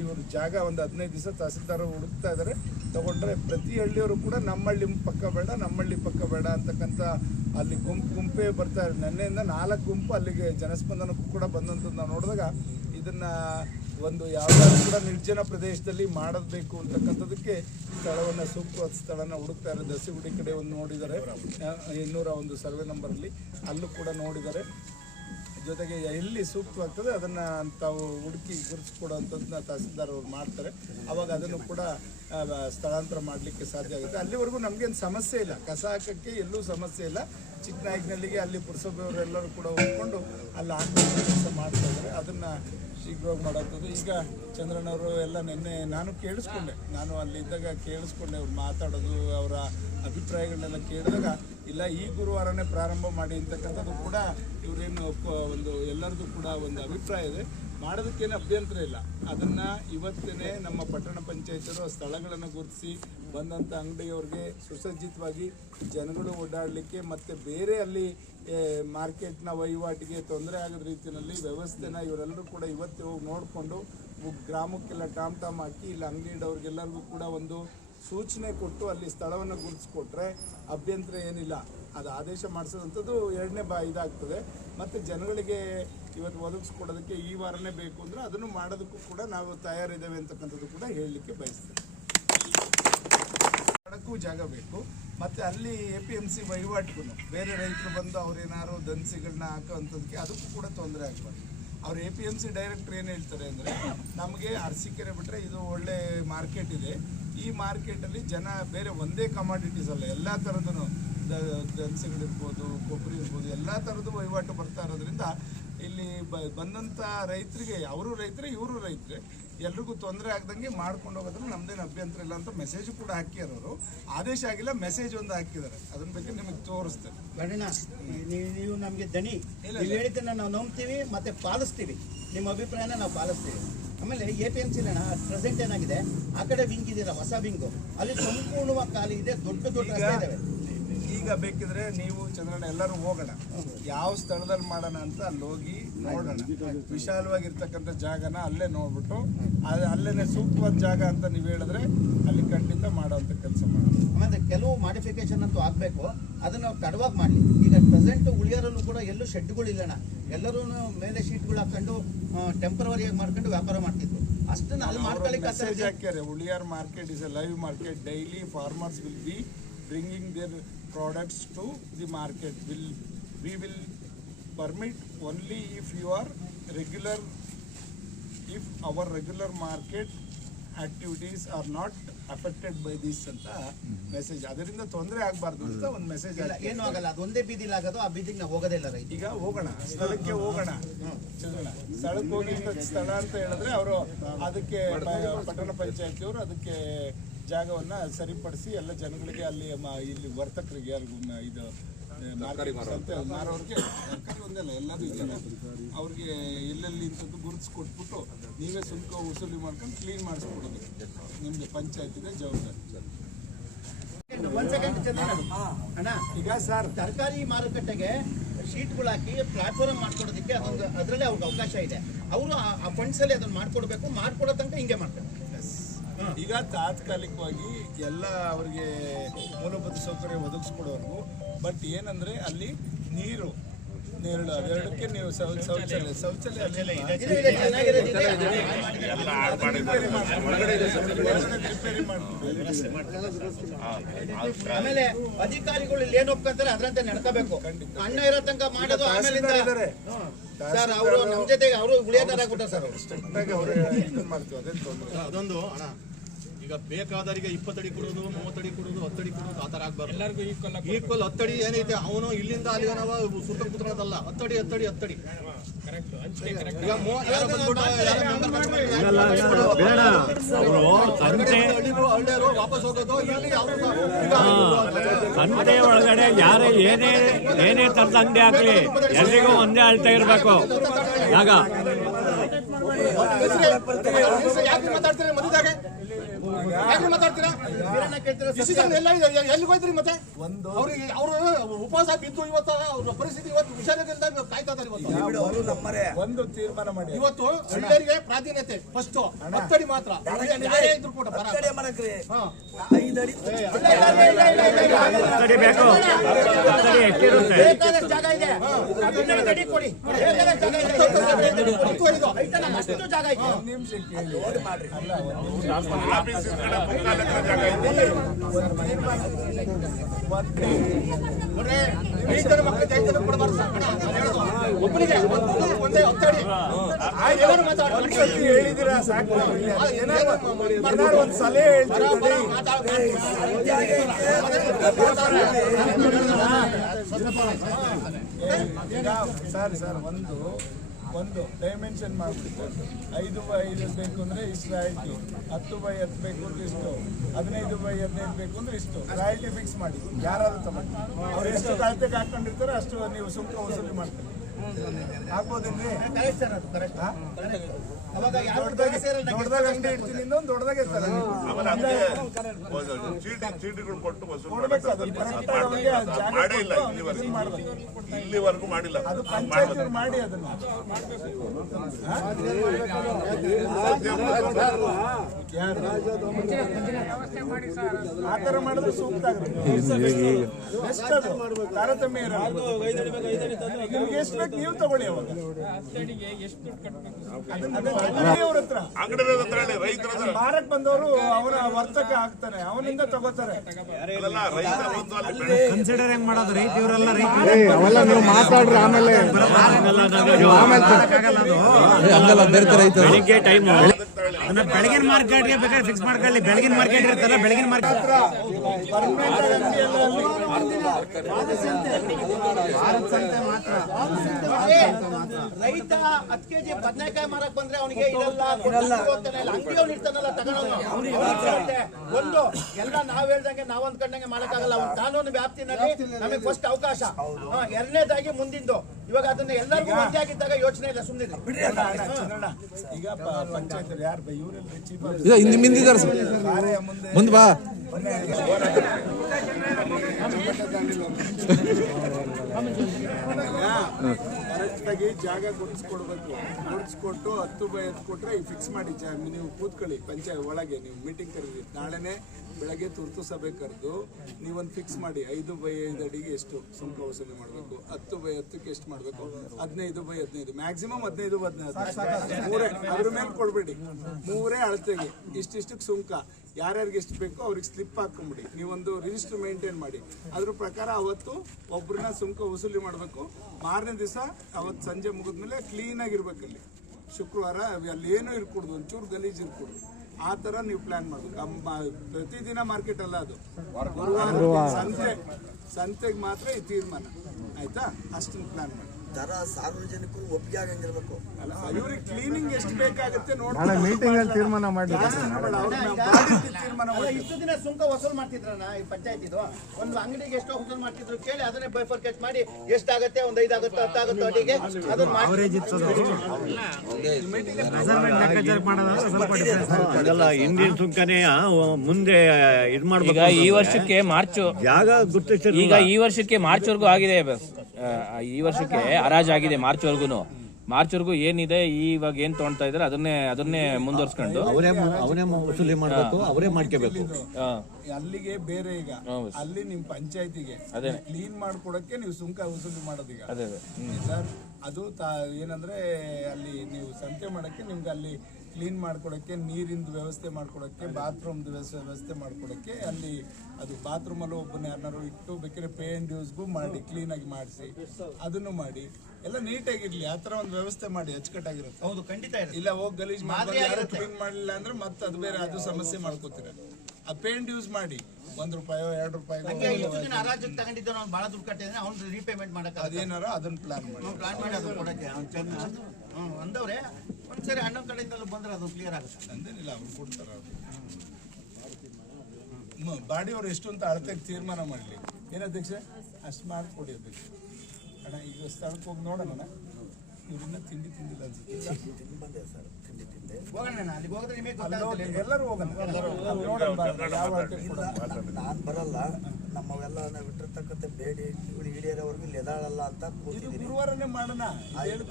ಇವರು ಜಾಗ ಒಂದು 15 ದಿವಸ ತಹಸೀಲ್ದಾರ್ ಹುಡುಕ್ತಾ ಇದ್ದಾರೆ. ತಗೊಂಡ್ರೆ ಪ್ರತಿ ಹಳ್ಳಿಯವರು ಕೂಡ ನಮ್ಮಹಳ್ಳಿ ಪಕ್ಕ ಬೇಡ ಅಂತಕ್ಕಂಥ ಅಲ್ಲಿ ಗುಂಪೇ ಬರ್ತಾರೆ. ನಿನ್ನೆಯಿಂದ 4 ಗುಂಪು ಅಲ್ಲಿಗೆ ಜನಸ್ಪಂದನಕ್ಕೂ ಕೂಡ ಬಂದಂಥದ್ದು ನಾವು ನೋಡಿದಾಗ ಇದನ್ನು ಒಂದು ಯಾವುದಾದ್ರು ಕೂಡ ನಿರ್ಜನ ಪ್ರದೇಶದಲ್ಲಿ ಮಾಡಬೇಕು ಅಂತಕ್ಕಂಥದ್ದಕ್ಕೆ ಸ್ಥಳವನ್ನು ಸೂಕ್ತವಾದ ಸ್ಥಳನ ಹುಡುಕ್ತಾ ಇದ್ದಾರೆ. ದಸಿಗುಡಿ ಕಡೆ ಒಂದು ನೋಡಿದ್ದಾರೆ, 201 ಸರ್ವೆ ನಂಬರಲ್ಲಿ ಅಲ್ಲೂ ಕೂಡ ನೋಡಿದ್ದಾರೆ. ಜೊತೆಗೆ ಎಲ್ಲಿ ಸೂಕ್ತವಾಗ್ತದೆ ಅದನ್ನು ತಾವು ಹುಡುಕಿ ಗುರುತಿಸ್ಕೊಡೋವಂಥದ್ದನ್ನ ತಹಸೀಲ್ದಾರ್ ಅವರು ಮಾಡ್ತಾರೆ. ಆವಾಗ ಅದನ್ನು ಕೂಡ ಸ್ಥಳಾಂತರ ಮಾಡಲಿಕ್ಕೆ ಸಾಧ್ಯ ಆಗುತ್ತೆ. ಅಲ್ಲಿವರೆಗೂ ನಮಗೇನು ಸಮಸ್ಯೆ ಇಲ್ಲ, ಕಸ ಹಾಕೋಕ್ಕೆ ಎಲ್ಲೂ ಸಮಸ್ಯೆ ಇಲ್ಲ. ಚಿಕ್ಕನಾಯಕನಹಳ್ಳಿಗೆ ಅಲ್ಲಿ ಪುರಸಭೆಯವರೆಲ್ಲರೂ ಕೂಡ ಒಪ್ಕೊಂಡು ಅಲ್ಲಿ ಹಾಕುವಂಥ ಕೆಲಸ ಮಾಡ್ತಾ ಇದ್ದಾರೆ. ಅದನ್ನು ಶೀಘ್ರವಾಗಿ ಮಾಡೋಂಥದ್ದು. ಈಗ ಚಂದ್ರಣ್ಣವರು ಎಲ್ಲ ನಿನ್ನೆ ನಾನು ಅಲ್ಲಿದ್ದಾಗ ಕೇಳಿಸ್ಕೊಂಡೆ, ಅವ್ರು ಮಾತಾಡೋದು ಅವರ ಅಭಿಪ್ರಾಯಗಳನ್ನೆಲ್ಲ ಕೇಳಿದಾಗ ಇಲ್ಲ ಈ ಗುರುವಾರನೇ ಪ್ರಾರಂಭ ಮಾಡಿ ಅಂತಕ್ಕಂಥದ್ದು ಕೂಡ ಇವರೇನು ಒಂದು ಎಲ್ಲರದ್ದು ಕೂಡ ಒಂದು ಅಭಿಪ್ರಾಯ ಇದೆ. ಮಾಡೋದಕ್ಕೇನು ಅಭ್ಯಂತರ ಇಲ್ಲ. ಅದನ್ನು ಇವತ್ತೇ ನಮ್ಮ ಪಟ್ಟಣ ಪಂಚಾಯತರು ಸ್ಥಳಗಳನ್ನು ಗುರುತಿಸಿ ಬಂದಂಥ ಅಂಗಡಿಯವ್ರಿಗೆ ಸುಸಜ್ಜಿತವಾಗಿ ಜನಗಳು ಓಡಾಡಲಿಕ್ಕೆ ಮತ್ತು ಬೇರೆ ಅಲ್ಲಿ ಮಾರ್ಕೆಟ್ನ ವಹಿವಾಟಿಗೆ ತೊಂದರೆ ಆಗದ ರೀತಿಯಲ್ಲಿ ವ್ಯವಸ್ಥೆನ ಇವರೆಲ್ಲರೂ ಕೂಡ ಇವತ್ತು ಹೋಗಿ ನೋಡಿಕೊಂಡು ಗ್ರಾಮಕ್ಕೆಲ್ಲ ಟಾಮ್ ಹಾಕಿ ಇಲ್ಲಿ ಅಂಗಡಿ ಇಡೋರಿಗೆಲ್ಲರಿಗೂ ಕೂಡ ಒಂದು ಸೂಚನೆ ಕೊಟ್ಟು ಅಲ್ಲಿ ಸ್ಥಳವನ್ನು ಗುರುತಿಸ್ಕೊಟ್ರೆ ಅಭ್ಯಂತರ ಏನಿಲ್ಲ. ಅದು ಆದೇಶ ಮಾಡಿಸೋದಂಥದ್ದು ಎರಡನೇ ಇದಾಗ್ತದೆ. ಮತ್ತು ಜನಗಳಿಗೆ ಇವತ್ತು ಒದಗಿಸ್ಕೊಡೋದಕ್ಕೆ ಈ ವಾರನೇ ಬೇಕು ಅಂದರೆ ಅದನ್ನು ಮಾಡೋದಕ್ಕೂ ಕೂಡ ನಾವು ತಯಾರಿದ್ದೇವೆ ಅಂತಕ್ಕಂಥದ್ದು ಕೂಡ ಹೇಳಲಿಕ್ಕೆ ಬಯಸ್ತೇವೆ. ಮಾಡಕ್ಕೂ ಜಾಗ ಬೇಕು. ಮತ್ತು ಅಲ್ಲಿ APMC ವಹಿವಾಟಿಗೂ ಬೇರೆ ರೈತರು ಬಂದು ಅವ್ರೇನಾದ್ರು ದನಸಿಗಳನ್ನ ಹಾಕೋವಂಥದ್ದಕ್ಕೆ ಅದಕ್ಕೂ ಕೂಡ ತೊಂದರೆ ಆಗಬಾರ್ದು. ಅವ್ರು APMC ಡೈರೆಕ್ಟ್ರ್ ಏನು ಹೇಳ್ತಾರೆ ಅಂದರೆ, ನಮಗೆ ಅರಸೀಕೆರೆ ಬಿಟ್ಟರೆ ಇದು ಒಳ್ಳೆ ಮಾರ್ಕೆಟ್ ಇದೆ. ಈ ಮಾರ್ಕೆಟಲ್ಲಿ ಜನ ಬೇರೆ ಒಂದೇ ಕಮಾಡಿಟೀಸ್ ಅಲ್ಲ, ಎಲ್ಲ ಥರದ್ದು ದನಸಿಗಳಿರ್ಬೋದು, ಕೊಬ್ಬರಿ ಇರ್ಬೋದು, ಎಲ್ಲ ಥರದ್ದು ವಹಿವಾಟು ಬರ್ತಾ ಇರೋದ್ರಿಂದ ಇಲ್ಲಿ ಬಂದಂಥ ರೈತರಿಗೆ ಅವರು ರೈತರೇ ಇವರು ರೈತರೇ ಎಲ್ರಿಗೂ ತೊಂದರೆ ಆಗ್ದಂಗೆ ಮಾಡ್ಕೊಂಡು ಹೋಗೋದ್ರೆ ನಮ್ದೇನು ಅಭ್ಯಂತರ ಇಲ್ಲ ಅಂತ ಮೆಸೇಜು ಕೂಡ ಹಾಕಿರೋರು. ಆದೇಶ ಆಗಿಲ್ಲ, ಮೆಸೇಜ್ ಒಂದು ಹಾಕಿದ್ದಾರೆ. ಅದನ್ನ ಬಗ್ಗೆ ನಿಮಗೆ ತೋರಿಸ್ತೇನೆ. ನೀವು ನಮಗೆ ದಣಿ ನೀವು ಹೇಳಿದ್ದನ್ನು ನಾವು ನಂಬ್ತೀವಿ ಮತ್ತೆ ಪಾಲಿಸ್ತೀವಿ. ನಿಮ್ಮ ಅಭಿಪ್ರಾಯನ ನಾವು ಪಾಲಿಸ್ತೀವಿ. ಆಮೇಲೆ APMC ಪ್ರೆಸೆಂಟ್ ಏನಾಗಿದೆ, ಆ ಕಡೆ ವಿಂಗ್ ಇದೆಯಲ್ಲ, ಹೊಸ ವಿಂಗು, ಅಲ್ಲಿ ಸಂಪೂರ್ಣವಾಗಿ ಖಾಲಿ ಇದೆ, ದೊಡ್ಡ ದೊಡ್ಡ ರಸ್ತೆ ಇದಾವೆ. ಈಗ ಬೇಕಿದ್ರೆ ನೀವು ಚಂದ್ರಣ್ಣ ಎಲ್ಲರೂ ಹೋಗೋಣ, ಯಾವ ಸ್ಥಳದಲ್ಲಿ ಮಾಡೋಣ ಅಂತ ಅಲ್ಲಿ ಹೋಗಿ ನೋಡೋಣ. ವಿಶಾಲವಾಗಿರ್ತಕ್ಕಂಥ ಜಾಗನ ಅಲ್ಲೇ ನೋಡ್ಬಿಟ್ಟು ಅಲ್ಲೇ ಸೂಕ್ತವಾದ ಜಾಗ ಅಂತ ನೀವು ಹೇಳಿದ್ರೆ ಅಲ್ಲಿ ಖಂಡಿತ ಮಾಡೋವಂಥ ಕೆಲಸ ಮಾಡೋಣ. ಆಮೇಲೆ ಕೆಲವು ಮಾಡಿಫಿಕೇಶನ್ ಅಂತೂ ಆಗಬೇಕು, ಅದನ್ನು ತಡವಾಗಿ ಮಾಡಲಿ. ಈಗ ಪ್ರೆಸೆಂಟ್ ಉಳಿಯೋರಲ್ಲೂ ಕೂಡ ಎಲ್ಲೂ ಶೆಡ್ಗಳಿಲ್ಲಣ್ಣ, ಎಲ್ಲರೂ ಮೇಲೆ ಶೀಟ್ಗಳು ಹಾಕೊಂಡು ಟೆಂಪರವರಿಯಾಗಿ ಮಾಡ್ಕೊಂಡು ವ್ಯಾಪಾರ ಮಾಡ್ತಿದ್ರು. ಅಷ್ಟನ್ನು ಅಲ್ಲಿ ಮಾಡ್ಕೊಳ್ಳಿಕ್ಕೆ ಹಾಕ್ಯಾರೆ. ಉಳಿಯಾರ್ market is a live market. Daily farmers will be bringing their products to the market. We will permit only if our regular market activities are not affected by this ಅಂತ ಮೆಸೇಜ್. ಅದರಿಂದ ತೊಂದರೆ ಆಗಬಾರ್ದು ಅಂತ ಒಂದು ಮೆಸೇಜ್. ಏನು ಆಗಲ್ಲ, ಅದೊಂದೇ ಬೀದಿಲಿ ಆಗೋದು, ಆ ಬೀದಿಗೆ ನಾವು ಹೋಗೋದೇ ಇಲ್ಲ. ರೈತ ಈಗ ಹೋಗೋಣ, ಸ್ಥಳಕ್ಕೆ ಹೋಗೋಣ. ಸ್ಥಳಕ್ಕೆ ಹೋಗಿ ಸ್ಥಳ ಅಂತ ಹೇಳಿದ್ರೆ ಅವರು ಅದಕ್ಕೆ ಪಟ್ಟಣ ಪಂಚಾಯತಿಯವರು ಅದಕ್ಕೆ ಜಾಗವನ್ನು ಸರಿಪಡಿಸಿ ಎಲ್ಲ ಜನಗಳಿಗೆ ಅಲ್ಲಿ ಇಲ್ಲಿ ವರ್ತಕರಿಗೆ ಯಾರಿಗೂ ಇದು ಮಾರೋರಿಗೆ ತರಕಾರಿ ಒಂದಲ್ಲ ಎಲ್ಲರೂ ಇದೆಯಲ್ಲ ಅವ್ರಿಗೆ ಎಲ್ಲೆಲ್ಲಿ ಇಂಥದ್ದು ಗುರುತಿಸ್ಕೊಟ್ಬಿಟ್ಟು ನೀವೇ ಸುಂಕ ವಸೂಲಿ ಮಾಡ್ಕೊಂಡು ಕ್ಲೀನ್ ಮಾಡಿಸ್ಕೊಡೋದು ನಿಮಗೆ ಪಂಚಾಯತಿಗೆ ಜವಾಬ್ದಾರಿ. ಈಗ ಸರ್ ತರಕಾರಿ ಮಾರುಕಟ್ಟೆಗೆ ಶೀಟ್ಗಳು ಹಾಕಿ ಪ್ಲಾಟ್ಫಾರ್ಮ್ ಮಾಡ್ಕೊಡೋದಕ್ಕೆ ಅದೊಂದು ಅದರಲ್ಲೇ ಅವ್ರಿಗೆ ಅವಕಾಶ ಇದೆ. ಅವರು ಆ ಫಂಡ್ಸ್ ಅಲ್ಲಿ ಅದನ್ನ ಮಾಡ್ಕೊಡ್ಬೇಕು, ಮಾಡ್ಕೊಡೋ ತನಕ ಹಿಂಗೆ ಮಾಡ್ತಾರೆ. ಈಗ ತಾತ್ಕಾಲಿಕವಾಗಿ ಎಲ್ಲ ಅವರಿಗೆ ಮೂಲಭೂತ ಸೌಕರ್ಯ ಒದಗಿಸ್ಕೊಡೋರ್ಗು. ಬಟ್ ಏನಂದ್ರೆ ಅಲ್ಲಿ ನೀರು ನೇರಳು ಅದೆರಡಕ್ಕೆ ನೀವು ಶೌಚಾಲಯ ಆಮೇಲೆ ಅಧಿಕಾರಿಗಳು ಇಲ್ಲಿ ಏನ್ ಒಪ್ಕೊಂತಾರೆ ಅದರಂತೆ ನಡ್ಕೋಬೇಕು. ಅಣ್ಣ ಇರೋ ತನಕ ಮಾಡೋದು. ಆಮೇಲೆ ಸರ್ ಅವರು ನಮ್ಮ ಜೊತೆಗೆ ಅವರು ಉಳಿಯೋದಾರ ಸರ್ ಅದೊಂದು ಅಣ್ಣ, ಈಗ ಬೇಕಾದವರಿಗೆ 20 ಅಡಿ ಕೊಡೋದು, 30 ಅಡಿ ಕೊಡೋದು, 10 ಅಡಿ ಕೊಡೋದು, ಆ ತರ ಆಗ್ಬಾರ್ದು. ಎಲ್ಲರಿಗೂ ಈಕ್ವಲ್ 10 ಅಡಿ ಏನೈತೆ ಅವನು ಇಲ್ಲಿಂದ ಅಲ್ಲಿಗೆ ನಾವು ಸುತ್ತ ಕುತ್ಕೊಳ್ಳೋದಲ್ಲ. 10 ಅಡಿ 10 ಅಡಿ 10 ಅಡಿ ಈಗ ವಾಪಸ್ ಹೋಗೋದು. ಸಂತೆ ಒಳಗಡೆ ಯಾರೇ ಏನೇ ತರದ ಅಂಗಡಿ ಹಾಕ್ಲಿ ಎಲ್ಲಿಗೂ ಒಂದೇ ಅಳ್ತಾ ಇರ್ಬೇಕು ಜಾಗ. ಮಾತಾಡ್ತೀರಿ ಮದುವೆದಾಗೆ ಮಾತಾಡ್ತೀರಾ? ಎಲ್ಲಿಗೆ ಹೋಯ್ತ್ರಿ? ಮತ್ತೆ ಅವ್ರಿಗೆ ಅವರು ಉಪವಾಸ ಬಿದ್ದು ಇವತ್ತು ಅವ್ರ ಪರಿಸ್ಥಿತಿ ಇವತ್ತು ವಿಷಯದಿಂದ ಕಾಯ್ತಾ ಇದ್ದಾರೆ. ಒಂದು ತೀರ್ಮಾನ ಮಾಡಿ, ಇವತ್ತು ಹಳ್ಳಿಯರಿಗೆ ಪ್ರಾಧಾನ್ಯತೆ ಫಸ್ಟ್ 10 ಅಡಿ ಮಾತ್ರ ಇದ್ರು ಕೂಡ ಜಾಗ ಇದೆ, ಕೊಡಿ. ಜಾಗ ಇದೆ. ನಿಮಿಷ ಕೇಳಿ. ಒಬ್ಬನಿಗೆ ಒಂದೇ 10 ಅಡಿ ಹೇಳಿದಿರಾ ಸಾಕು. ಒಂದು ಸಲಹೆ ಹೇಳ್ತೀನಿ. ಸರ್ ಒಂದು ಒಂದು ಡೈಮೆನ್ಷನ್ ಮಾಡಿಬಿಡ್ತಾರೆ. 5x5 ಬೇಕು ಅಂದರೆ ಇಷ್ಟು ರಾಯಲ್ಟಿ, 10x10 ಬೇಕು ಅಂದ್ರೆ ಇಷ್ಟು, 15x15 ಬೇಕು ಅಂದ್ರೆ ಇಷ್ಟು ರಾಯಲ್ಟಿ ಫಿಕ್ಸ್ ಮಾಡಿ. ಯಾರಾದ್ರೂ ತಗೊಂಡು ಅವ್ರು ಎಷ್ಟು ಅಳತೆಗೆ ಹಾಕೊಂಡಿರ್ತಾರೆ ಅಷ್ಟು ನೀವು ಸುಂಕ ವಸೂಲಿ ಮಾಡ್ತೀರಿ. ಆಗ್ಬೋದೇನ್ರಿ? ದೊಡ್ಡದಾಗ ಅಂಗಡಿ ಇಡ್ತೀನಿ, ಇನ್ನೊಂದು ದೊಡ್ಡದಾಗ ಇರ್ತಾರೆ ಚೀಟಿಗಳು ಕೊಟ್ಟು ವಸೂಲಿ ಕೊಡ್ಬೇಕು. ಅದನ್ನ ಕರೆಕ್ಟ್ ಇಲ್ಲಿವರೆಗೂ ಮಾಡಿಲ್ಲ. ಅದು ಪಂಚಾಯತ್ ಮಾಡಿ ಅದನ್ನ ಆತರ ಮಾಡಿದ್ರೆ ಸೂಕ್ತ ಆಗುತ್ತೆ. ತಾರತಮ್ಯ ಇರಲ್ಲ. ನಿಮ್ಗೆ ಎಷ್ಟು ಬೇಕು ನೀವು ತಗೊಳ್ಳಿ. ಅವಾಗ ಅವ್ರ ಹತ್ರ ಮಾರಕ್ ಬಂದವರು ಅವರ ವರ್ತಕ ಹಾಕ್ತಾನೆ, ಅವನಿಂದ ತಗೋತಾರೆ. ಕನ್ಸಿಡರ್ ಹೆಂಗ್ ಮಾಡೋದು? ರೈತ ಇವರೆಲ್ಲ ರೈತ ಅವೆಲ್ಲ ನೀವು ಮಾತಾಡ್ರಿ ಆಮೇಲೆ ಬೆಳಿಗ್ಗೆ ಟೈಮ್ ಬೆಳಗಿನ ಮಾರ್ಕೆಟ್ಗೆ ಬೇಕಾದ್ರೆ ಫಿಕ್ಸ್ ಮಾಡ್ಕೊಳ್ಳಿ. ಬೆಳಗಿನ ಮಾರ್ಕೆಟ್ ಇರುತ್ತಲ್ಲ, ಬೆಳಗಿನ ಮಾರ್ಕೆಟ್ ರೈತ 10 kg ಬದನೆಕಾಯಿ ಮಾರಕ್ ಬಂದ್ರೆ ಅವನಿಗೆ ಇರಲ್ಲ, ಅಂಗಡಿಯವ್ನು ಇರ್ತಾನಲ್ಲ ತಗೊಳ್ಳೋನು. ಒಂದು ಎಲ್ಲ ನಾವ್ ಹೇಳ್ದಂಗೆ ನಾವ್ ಅಂದ್ಕೊಂಡಂಗೆ ಮಾಡಕ್ಕಾಗಲ್ಲ. ಒಂದು ಕಾನೂನು ವ್ಯಾಪ್ತಿನಲ್ಲಿ ನಮಗೆ ಫಸ್ಟ್ ಅವಕಾಶ. ಎರಡನೇದಾಗಿ ಮುಂದಿಂದು ಇವಾಗ ಅದನ್ನ ಎಲ್ಲರಿಗೂ ಒಂದೇ ಆಗಿದ್ದಾಗ ಯೋಚನೆ ಇಲ್ಲ, ಸುಮ್ಮನೆ ಈಗ ಪಂಚಾಯತ್ ಯಾರು ಇವರೆಲ್ಲ ಚೀಫ್ ಮುಂದೆ ಬಾ. ಕರೆಕ್ಟಾಗಿ ಜಾಗ ಗುರುತಿಸ್ಕೊಡ್ಬೇಕು. ಗುರುತಿಸ್ಕೊಟ್ಟು 10x10 ಕೊಟ್ರೆ ಈಗ ಫಿಕ್ಸ್ ಮಾಡಿ ನೀವು ಕೂತ್ಕೊಳ್ಳಿ. ಪಂಚಾಯತ್ ಒಳಗೆ ನೀವು ಮೀಟಿಂಗ್ ಕರೀರಿ. ನಾಳೆನೆ ಬೆಳಗ್ಗೆ ತುರ್ತು ಸಭೆ ಕರೆದು ನೀವೊಂದು ಫಿಕ್ಸ್ ಮಾಡಿ. 5x5 ಅಡಿಗೆ ಎಷ್ಟು ಸುಂಕ ವಸೂಲಿ ಮಾಡಬೇಕು, 10x10ಕ್ಕೆ ಎಷ್ಟು ಮಾಡಬೇಕು, 15x15 ಮ್ಯಾಕ್ಸಿಮಮ್ 15x15 ಮೂರೇ. ಅದ್ರ ಮೇಲೆ ಕೊಡ್ಬೇಡಿ, ಮೂರೇ ಅಳತೆಗೆ ಇಷ್ಟಿಷ್ಟಕ್ಕೆ ಸುಂಕ. ಯಾರ್ಯಾರಿಗೆ ಎಷ್ಟು ಬೇಕೋ ಅವ್ರಿಗೆ ಸ್ಲಿಪ್ ಹಾಕೊಂಬಿಡಿ. ನೀವೊಂದು ರಿಜಿಸ್ಟರ್ ಮೇಂಟೈನ್ ಮಾಡಿ. ಅದ್ರ ಪ್ರಕಾರ ಅವತ್ತು ಒಬ್ಬರನ್ನ ಸುಂಕ ವಸೂಲಿ ಮಾಡಬೇಕು. ಮಾರನೇ ದಿವಸ ಅವತ್ತು ಸಂಜೆ ಮುಗಿದ್ಮೇಲೆ ಕ್ಲೀನಾಗಿರ್ಬೇಕು. ಅಲ್ಲಿ ಶುಕ್ರವಾರ ಅಲ್ಲಿ ಏನೂ ಇರ್ಕೊಡ್ದು, ಒಂಚೂರು ಗಲೀಜು ಇರ್ಕೊಡ್ದು. ಆ ಥರ ನೀವು ಪ್ಲಾನ್ ಮಾಡಬೇಕು. ಪ್ರತಿದಿನ ಮಾರ್ಕೆಟ್ ಅಲ್ಲ ಅದು, ಸಂತೆಗೆ ಮಾತ್ರ ಈ ತೀರ್ಮಾನ ಆಯ್ತಾ? ಅಷ್ಟನ್ನು ಪ್ಲಾನ್ ಮಾಡಿ. ದರ ಸಾರ್ವಜನಿಕರು ಒಪ್ಪಿಗೆ ಆಗಂಗಿರ್ಬೇಕು. ಇವ್ರಿಗೆ ಕ್ಲೀನಿಂಗ್ ಎಷ್ಟು ಬೇಕಾಗುತ್ತೆ ನೋಡಿ ಮೀಟಿಂಗ್ ಅಲ್ಲಿ ತೀರ್ಮಾನ ಮಾಡಿ. ಇಷ್ಟು ದಿನ ಸುಂಕ ವಸೂಲ್ ಮಾಡ್ತಿದ್ರಣ್ಣ ಈ ಪಂಚಾಯತ್ ಇದು. ಒಂದು ಅಂಗಡಿಗೆ ಎಷ್ಟೋ ವಸೂಲ್ ಮಾಡ್ತಿದ್ರು ಕೇಳಿ, ಅದನ್ನೇ ಬೈಫರ್ಕೇಟ್ ಮಾಡಿ ಎಷ್ಟಾಗತ್ತೆ, ಒಂದು 5 ಆಗುತ್ತೆ 10 ಆಗುತ್ತೆ ಅಡಿಗೆ ಅದನ್ನ ಅದೆಲ್ಲ ಹಿಂದಿನ ಸುಂಕನೇ ಮುಂದೆ ಇದು ಮಾಡ್ಬೇಕು. ಈ ವರ್ಷಕ್ಕೆ ಮಾರ್ಚ್ ಜಾಗ ಗುರುತಿಸಿದ್ರು. ಈಗ ಈ ವರ್ಷಕ್ಕೆ ಮಾರ್ಚ್ ವರ್ಗೂ ಆಗಿದೆ. ಈ ವರ್ಷಕ್ಕೆ ಹರಾಜಾಗಿದೆ ಮಾರ್ಚ್ ವರ್ಗೂ ಏನಿದೆ. ಇವಾಗ ಏನ್ ತಗೊಳ್ತಾ ಇದಾರೆ ಅದನ್ನೇ ಮುಂದುವರ್ಸ್ಕೊಂಡು ಅವರೇ ವಸೂಲಿ ಮಾಡ್ಬೇಕು, ಅವರೇ ಮಾಡ್ಕೋಬೇಕು. ಅಲ್ಲಿಗೆ ಬೇರೆ. ಈಗ ಅಲ್ಲಿ ನಿಮ್ ಪಂಚಾಯತಿಗೆ ಕ್ಲೀನ್ ಮಾಡ್ಕೊಡಕ್ಕೆ ನೀವು ಸುಂಕ ವಸೂಲಿ ಮಾಡೋದೀಗ ಸರ್. ಅದು ಏನಂದ್ರೆ ಅಲ್ಲಿ ನೀವು ಸಂತೆ ಮಾಡಕ್ಕೆ ನಿಮ್ಗೆ ಅಲ್ಲಿ ಕ್ಲೀನ್ ಮಾಡ್ಕೊಡಕ್ಕೆ, ನೀರಿಂದು ವ್ಯವಸ್ಥೆ ಮಾಡ್ಕೊಡಕ್ಕೆ, ಬಾತ್ರೂಮ್ದು ವ್ಯವಸ್ಥೆ ಮಾಡ್ಕೊಡಕ್ಕೆ ಅಲ್ಲಿ ಅದು ಬಾತ್ರೂಮಲ್ಲೂ ಒಬ್ಬನ ಯಾರನ್ನಾರು ಇಟ್ಟು ಬೇಕಾದ್ರೆ ಪೇ ಆ್ಯಂಡ್ ಯೂಸ್ಗೂ ಮಾಡಿ ಕ್ಲೀನಾಗಿ ಮಾಡಿಸಿ ಅದನ್ನು ಮಾಡಿ ಎಲ್ಲ ನೀಟಾಗಿರ್ಲಿ. ಆ ಥರ ಒಂದು ವ್ಯವಸ್ಥೆ ಮಾಡಿ ಅಚ್ಚುಕಟ್ಟಾಗಿರುತ್ತೆ. ಹೌದು, ಖಂಡಿತ ಇಲ್ಲ ಹೋಗಿ ಗಲೀಜ್ ಮಾಡಿ ಯಾರು ಕ್ಲೀನ್ ಮಾಡಲಿಲ್ಲ ಅಂದ್ರೆ ಮತ್ತೆ ಅದು ಬೇರೆ ಅದು ಸಮಸ್ಯೆ ಮಾಡ್ಕೋತೀರ. ಆ ಪೇ ಆ್ಯಂಡ್ ಯೂಸ್ ಮಾಡಿ. ₹1 2 ರೂಪಾಯಿ ಹರಾಜಿಗೆ ತಗೊಂಡಿದ್ದು ನಾವು ಬಹಳ ದುಡ್ಡು ಕಟ್ಟಿದ್ರೆ ಅವ್ನು ರೀಪೇಮೆಂಟ್ ಮಾಡಕ್ಕೆ ಅದೇನಾರ ಅದನ್ನ ಪ್ಲಾನ್ ಮಾಡಿ ಅದು ಕೊಡಕ್ಕೆ ಅಂದವ್ರೆ. ಒಂದ್ಸರಿ ಅಣ್ಣನ ಕಡೆಯಿಂದಲೂ ಬಂದ್ರೆ ಅದು ಕ್ಲಿಯರ್ ಆಗುತ್ತೆ. ಅಂದೇನಿಲ್ಲ, ಅವ್ರು ಕೊಡ್ತಾರೆ. ಬಾಡಿಯವ್ರು ಎಷ್ಟು ಅಂತ ಅಳತೆಗೆ ತೀರ್ಮಾನ ಮಾಡಲಿ. ಏನಧ್ಯಕ್ಷ ಅಷ್ಟು ಮಾಡ್ಕೊಡಿ ಅಧ್ಯಕ್ಷ. ಅಣ್ಣ ಈಗ ಸ್ಥಳಕ್ಕೆ ಹೋಗಿ ನೋಡೋಣ. ಇವ್ರನ್ನ ತಿಂಡಿ ತಿಂದಿಲ್ಲ ಅನ್ಸುತ್ತೆ. ಎಲ್ಲರೂ ಹೋಗೋಣ. ನಾನ್ ಬರಲ್ಲ. ನಮ್ಮವೆಲ್ಲ ನಾವು ಇಟ್ಟಿರ್ತಕ್ಕಂಥ ಬೇಡಿ ಹಿಡಿಯೋವರೆಗೂ ಲೆದಾಳಲ್ಲ ಅಂತ ಗುರುವಾರನೇ ಮಾಡೋಣ.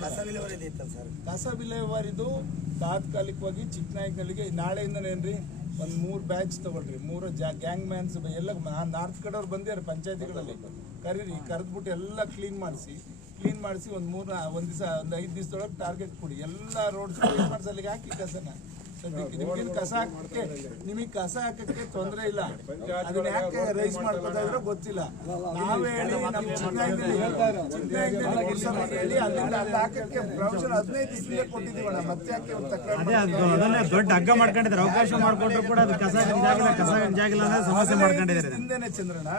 ಕಸ ವಿಲೇವಾರಿ ಐತಲ್ಲ ಸರ್. ಕಸ ವಿಲೇವಾರಿದು ತಾತ್ಕಾಲಿಕವಾಗಿ ಚಿಕ್ಕನಾಯಕನಲ್ಲಿಗೆ ನಾಳೆಯಿಂದನೇನ್ರಿ ಒಂದು 3 ಬ್ಯಾಚ್ ತಗೊಳ್ರಿ. 3 ಗ್ಯಾಂಗ್ ಮ್ಯಾನ್ಸ್ ಎಲ್ಲ ನಾರ್ತ್ ಕಡೆಯವ್ರು ಬಂದಿದ್ದಾರೆ ಪಂಚಾಯತಿಗಳಲ್ಲಿ. ಕರೀರಿ, ಕರೆದ್ಬಿಟ್ಟು ಎಲ್ಲ ಕ್ಲೀನ್ ಮಾಡಿಸಿ ಒಂದು 5 ದಿವಸದೊಳಗೆ ಟಾರ್ಗೆಟ್ ಕೊಡಿ. ಎಲ್ಲ ರೋಡ್ಸ್ ಕ್ಲೀನ್ ಮಾಡಿಸಿ ಅಲ್ಲಿಗೆ ಹಾಕಿ ಕಸನ. ನಿಮ್ಗೆ ಕಸ ಹಾಕಕ್ಕೆ ತೊಂದರೆ ಇಲ್ಲ. ಅದನ್ನ ಯಾಕೆ ರೈಸ್ ಮಾಡ್ಕೊತಾ ಇದ್ರೆ ಗೊತ್ತಿಲ್ಲ. ನಾವೇ ಹೇಳಿ ನಮ್ಮ ಚಿಕ್ಕನಾಯಕನಲ್ಲಿ ಹೇಳಿ ಅಲ್ಲಿಂದ ಅಲ್ಲಿ ಹಾಕಕ್ಕೆ ಪ್ರೊವಿಷನ್ 15 ದಿವಸದಿಂದ ಕೊಟ್ಟಿದ್ದೀವಣ್ಣ. ಮತ್ತೆ ಯಾಕೆ ಅದನ್ನೇ ದೊಡ್ಡ ಹಗ್ಗ ಮಾಡ್ಕೊಂಡಿದ್ದಾರೆ. ಅವಕಾಶ ಮಾಡ್ಕೊಟ್ರು ಕೂಡ ಅದು ಕಸ ಗಂಜಾಗಿಲ್ಲ ಅಂದ್ರೆ ಸಮಸ್ಯೆ ಮಾಡ್ಕೊಂಡಿದ್ದಾರೆ. ಹಿಂದೆನೆ ಚಂದ್ರಣ್ಣ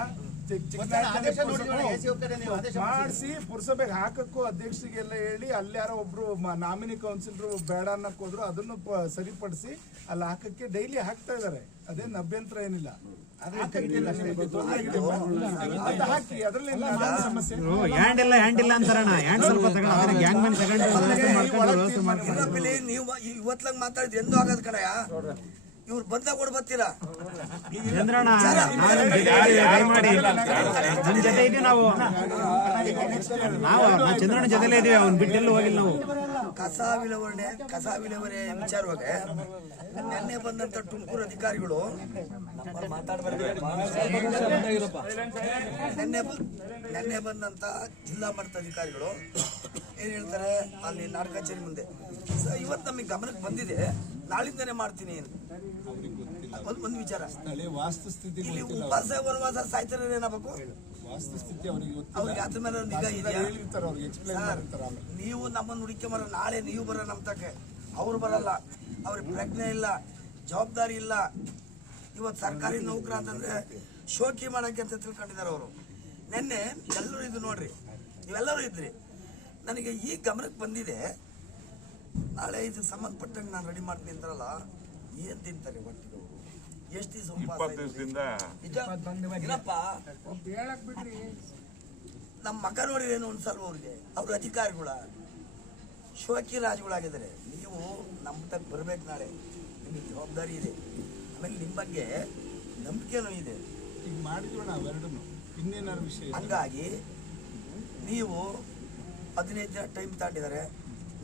ಆದೇಶ ನೋಡಿದ್ವಿ, AC ಹೋಗ್ತಾರೆ, ನೀವು ಆದೇಶ ಮಾಡಿಸಿ ಪುರಸಭೆಗೆ ಹಾಕಕ್ಕೂ ಅಧ್ಯಕ್ಷರಿಗೆಲ್ಲ ಹೇಳಿ ಅಲ್ಲಿ ಯಾರೋ ಒಬ್ರು ನಾಮಿನಿ ಕೌನ್ಸಿಲರು ಬೇಡ ಅನ್ನಕ್ ಹೋದ್ರು ಅದನ್ನು ಸರಿಪಡಿಸಿ ಅಲ್ಲಿ ಹಾಕಕ್ಕೆ ಡೈಲಿ ಹಾಕ್ತಾ ಇದಾರೆ. ಅದೇನು ಅಭ್ಯಂತರ ಏನಿಲ್ಲ. ಹಾಕಿ ಅದರಲ್ಲಿ ಸಮಸ್ಯೆ ಹ್ಯಾಂಡ್ ಇಲ್ಲ ಅಂತಾರಣ್ಣ. ಹ್ಯಾಂಡ್ ಸ್ವಲ್ಪ ತಗೊಂಡು ಗ್ಯಾಂಗ್ ಮ್ಯಾನ್ ತಗೊಂಡು ವ್ಯವಸ್ಥೆ ಮಾಡ್ಕೊಂಡು ನೀವು ಇವತ್ಲಾಗ ಮಾತಾಡಿದ್ರೆ ಎಂದೂ ಆಗದ್ ಕಡೆಯ ಇವ್ರು ಬಂದಾಗ ಕೂಡ ಬರ್ತೀರಾ ಚಂದ್ರಣ್ಣ. ದಯಮಾಡಿ ನಮ್ಮ ಜೊತೆ ಇದೀವಿ ನಾವು ಚಂದ್ರಣ್ಣ ಜೊತೆಲೇ ಇದೀವಿ. ಅವ್ನು ಬಿಟ್ಟೆಲ್ಲ ಹೋಗಿಲ್ಲ ನಾವು. ಕಸ ವಿಲೇವಾರಿ ವಿಚಾರವಾಗಿ ನೆನ್ನೆ ಬಂದಂತ ತುಮಕೂರು ಅಧಿಕಾರಿಗಳು ನೆನ್ನೆ ಬಂದಂತ ಜಿಲ್ಲಾ ಮಟ್ಟದ ಅಧಿಕಾರಿಗಳು ಏನ್ ಹೇಳ್ತಾರೆ ಅಲ್ಲಿ ನಾಡ ಕಚೇರಿ ಮುಂದೆ, ಇವತ್ತು ನಮಗೆ ಗಮನಕ್ಕೆ ಬಂದಿದೆ, ನಾಳಿಂದನೇ ಮಾಡ್ತೀನಿ ಒಂದು ವಿಚಾರ. ವಾಸ್ತುಸ್ಥಿತಿ ಇಲ್ಲಿ ಉಪವಾಸ ವನವಾಸ ಸಾಯ್ತಾರೆ ಏನಾಗಬೇಕು, ವಾಸ್ತುಸ್ಥಿತಿ ಅವ್ರಿಗೆ ಅದ್ರ ಮೇಲೆ ನಿಗಾ ಇದೆಯಾ? ನೀವು ನಮ್ಮನ್ನು ಹುಡುಕೊಂಬರ, ನಾಳೆ ನೀವು ಬರೋ ನಮ್ಮ ತಕ್ಕೆ, ಅವ್ರು ಬರಲ್ಲ, ಅವ್ರಿಗೆ ಪ್ರಜ್ಞೆ ಇಲ್ಲ, ಜವಾಬ್ದಾರಿ ಇಲ್ಲ. ಇವತ್ತು ಸರ್ಕಾರಿ ನೌಕರ ಅಂತಂದ್ರೆ ಶೋಕಿ ಮಾಡಕ್ಕೆ ಅಂತ ತಿಳ್ಕೊಂಡಿದ್ದಾರೆ ಅವರು. ನೆನ್ನೆ ಎಲ್ಲರೂ ಇದು ನೋಡ್ರಿ, ನೀವೆಲ್ಲರೂ ಇದ್ರಿ. ನನಗೆ ಈ ಗಮನಕ್ಕೆ ಬಂದಿದೆ, ನಾಳೆ ಇದಕ್ಕೆ ಸಂಬಂಧಪಟ್ಟಂಗೆ ನಾನು ರೆಡಿ ಮಾಡ್ತೀನಿ ಅಂತಾರಲ್ಲ, ಏನ್ ತಿಂತಾರೆ ಒಟ್ಟಿಗೆ ಅವರು? ಎಷ್ಟು ದಿವಸ 20 ದಿವಸದಿಂದ ಏನಪ್ಪ ನಮ್ಮ ಮಗ ನೋಡಿರೇನು ಒಂದ್ಸಲ ಅವ್ರಿಗೆ, ಅವ್ರ ಅಧಿಕಾರಿಗಳ ಶೋಕಿ ರಾಜುಗಳಾಗಿದ್ದಾರೆ. ನೀವು ನಮ್ಮ ತಕ್ಕ ಬರ್ಬೇಕು, ನಾಳೆ ನಿಮಗೆ ಜವಾಬ್ದಾರಿ ಇದೆ, ಆಮೇಲೆ ನಿಮ್ಮ ಬಗ್ಗೆ ನಂಬಿಕೆನೂ ಇದೆ. ಈಗ ಮಾಡಿದ್ವಿ ನಾವೆರಡೂ, ಇನ್ನೇನಾದ್ರು ವಿಷಯ. ಹಂಗಾಗಿ ನೀವು 15 ದಿನ ಟೈಮ್ ತಗೊಂಡಿದ್ದಾರೆ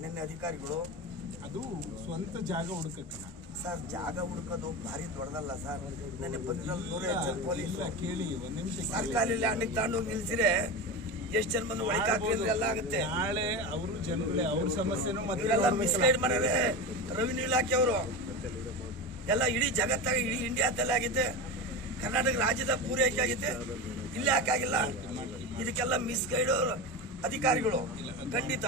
ನಿನ್ನೆ ಅಧಿಕಾರಿಗಳು. ಅದು ಸ್ವಂತ ಜಾಗ ಹುಡುಕಕ್ಕ ಸರ್, ಜಾಗ ಹುಡುಕೋದು ಭಾರಿ ದೊಡ್ಡದಲ್ಲ ಸರ್. ನೆನ್ನೆ ಬಂದಿರೋದು 100 ಪೊಲೀಸ್. ಕೇಳಿ ಒಂದ್ ನಿಮಿಷ. ಸರ್ಕಾರಿ ಲ್ಯಾಂಡಿಗೆ ತಗೊಂಡೋಗಿ ನಿಲ್ಸಿರೆ ಎಷ್ಟು ಜನ ಬಂದು ಒಳಗೆ ಹಾಕಿದ್ರೆ ಎಲ್ಲ ಆಗುತ್ತೆ. ನಾಳೆ ಅವರು ಜನಗಳೇ ಅವ್ರ ಸಮಸ್ಯೆನೂ ಇವರೆಲ್ಲ ಮಿಸ್ಗೈಡ್ ಮಾಡ್ಯಾರೆ ರೆವಿನ್ಯೂ ಇಲಾಖೆಯವರು ಎಲ್ಲ. ಇಡೀ ಜಗತ್ತಾಗ, ಇಡೀ ಇಂಡಿಯಾದಲ್ಲೇ ಆಗಿದೆ, ಕರ್ನಾಟಕ ರಾಜ್ಯದ ಪೂರೈಕೆ ಆಗಿದೆ, ಇಲ್ಲೇ ಯಾಕಾಗಿಲ್ಲ? ಇದಕ್ಕೆಲ್ಲ ಮಿಸ್ಗೈಡ್ ಅಧಿಕಾರಿಗಳು ಖಂಡಿತ.